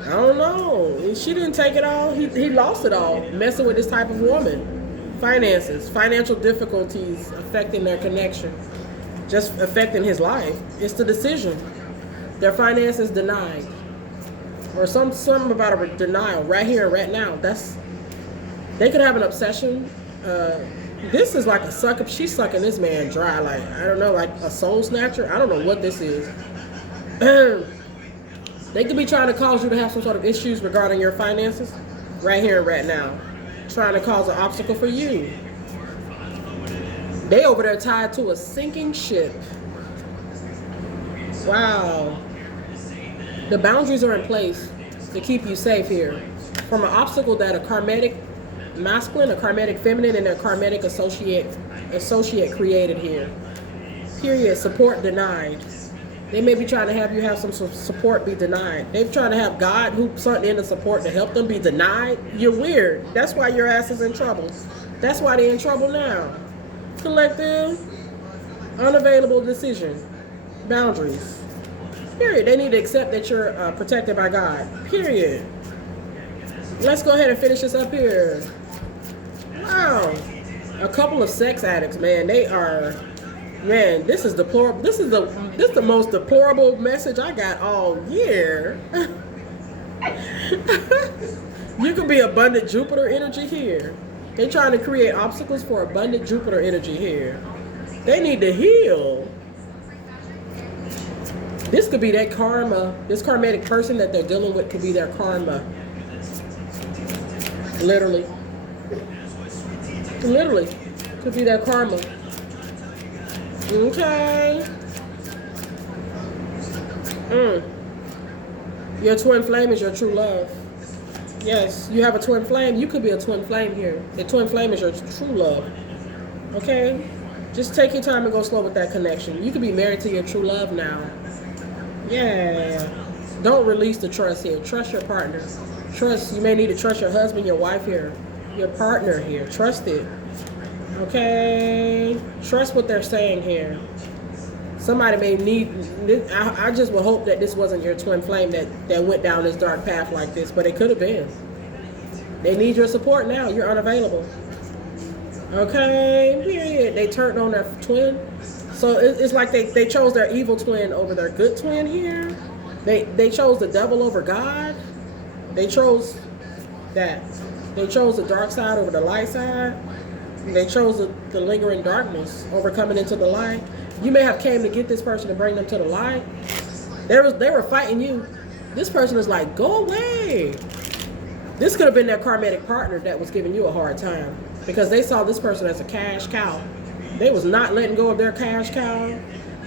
I don't know. She didn't take it all. He lost it all. Messing with this type of woman. Finances. Financial difficulties affecting their connection. Just affecting his life. It's the decision. Their finances denied. Or something about a denial right here and right now. They could have an obsession This is like a sucker. She's sucking this man dry. Like, I don't know, like a soul snatcher. I don't know what this is. They could be trying to cause you to have some sort of issues regarding your finances right here and right now. Trying to cause an obstacle for you. They over there tied to a sinking ship. Wow. The boundaries are in place to keep you safe here from an obstacle that a karmatic masculine, a karmatic feminine, and a karmatic associate created here. Period. Support denied. They may be trying to have you have some support be denied. They're trying to have God who sent in the support to help them be denied. You're weird. That's why your ass is in trouble. That's why they're in trouble now. Collective, unavailable decision, boundaries. Period. They need to accept that you're protected by God. Period. Let's go ahead and finish this up here. Wow. A couple of sex addicts, man. They are, man, this is deplorable. This is the most deplorable message I got all year. You could be abundant Jupiter energy here. They're trying to create obstacles for abundant Jupiter energy here. They need to heal. This could be that karma. This karmatic person that they're dealing with could be their karma. Literally. Literally. Could be their karma. Okay. Your twin flame is your true love. Yes, you have a twin flame. You could be a twin flame here. The twin flame is your true love. Okay? Just take your time and go slow with that connection. You could be married to your true love now. Yeah. Don't release the trust here. Trust your partner. Trust. You may need to trust your husband, your wife here, your partner here. Trust it. Okay? Trust what they're saying here. Somebody may need, I just would hope that this wasn't your twin flame that went down this dark path like this, but it could have been. They need your support now. You're unavailable. Okay, period. They turned on their twin. So it's like they chose their evil twin over their good twin here. They chose the devil over God. They chose that. They chose the dark side over the light side. They chose the lingering darkness over coming into the light. You may have came to get this person to bring them to the light. They were fighting you. This person is like, go away. This could have been their karmatic partner that was giving you a hard time because they saw this person as a cash cow. They was not letting go of their cash cow.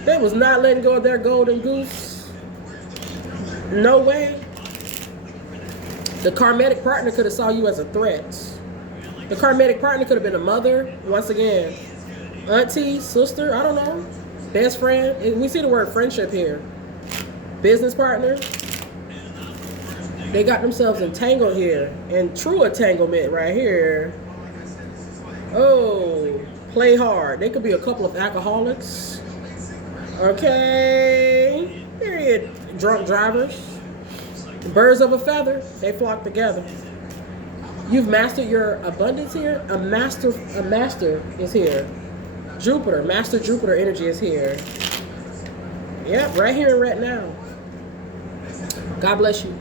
They was not letting go of their golden goose. No way. The karmatic partner could have saw you as a threat. The karmatic partner could have been a mother, once again, auntie, sister, I don't know, best friend. And we see the word friendship here. Business partner. They got themselves entangled here. And true entanglement right here. Oh, play hard. They could be a couple of alcoholics. Okay. Period. Drunk drivers. Birds of a feather. They flock together. You've mastered your abundance here. A master is here. Jupiter, Master Jupiter energy is here. Yep, right here and right now. God bless you.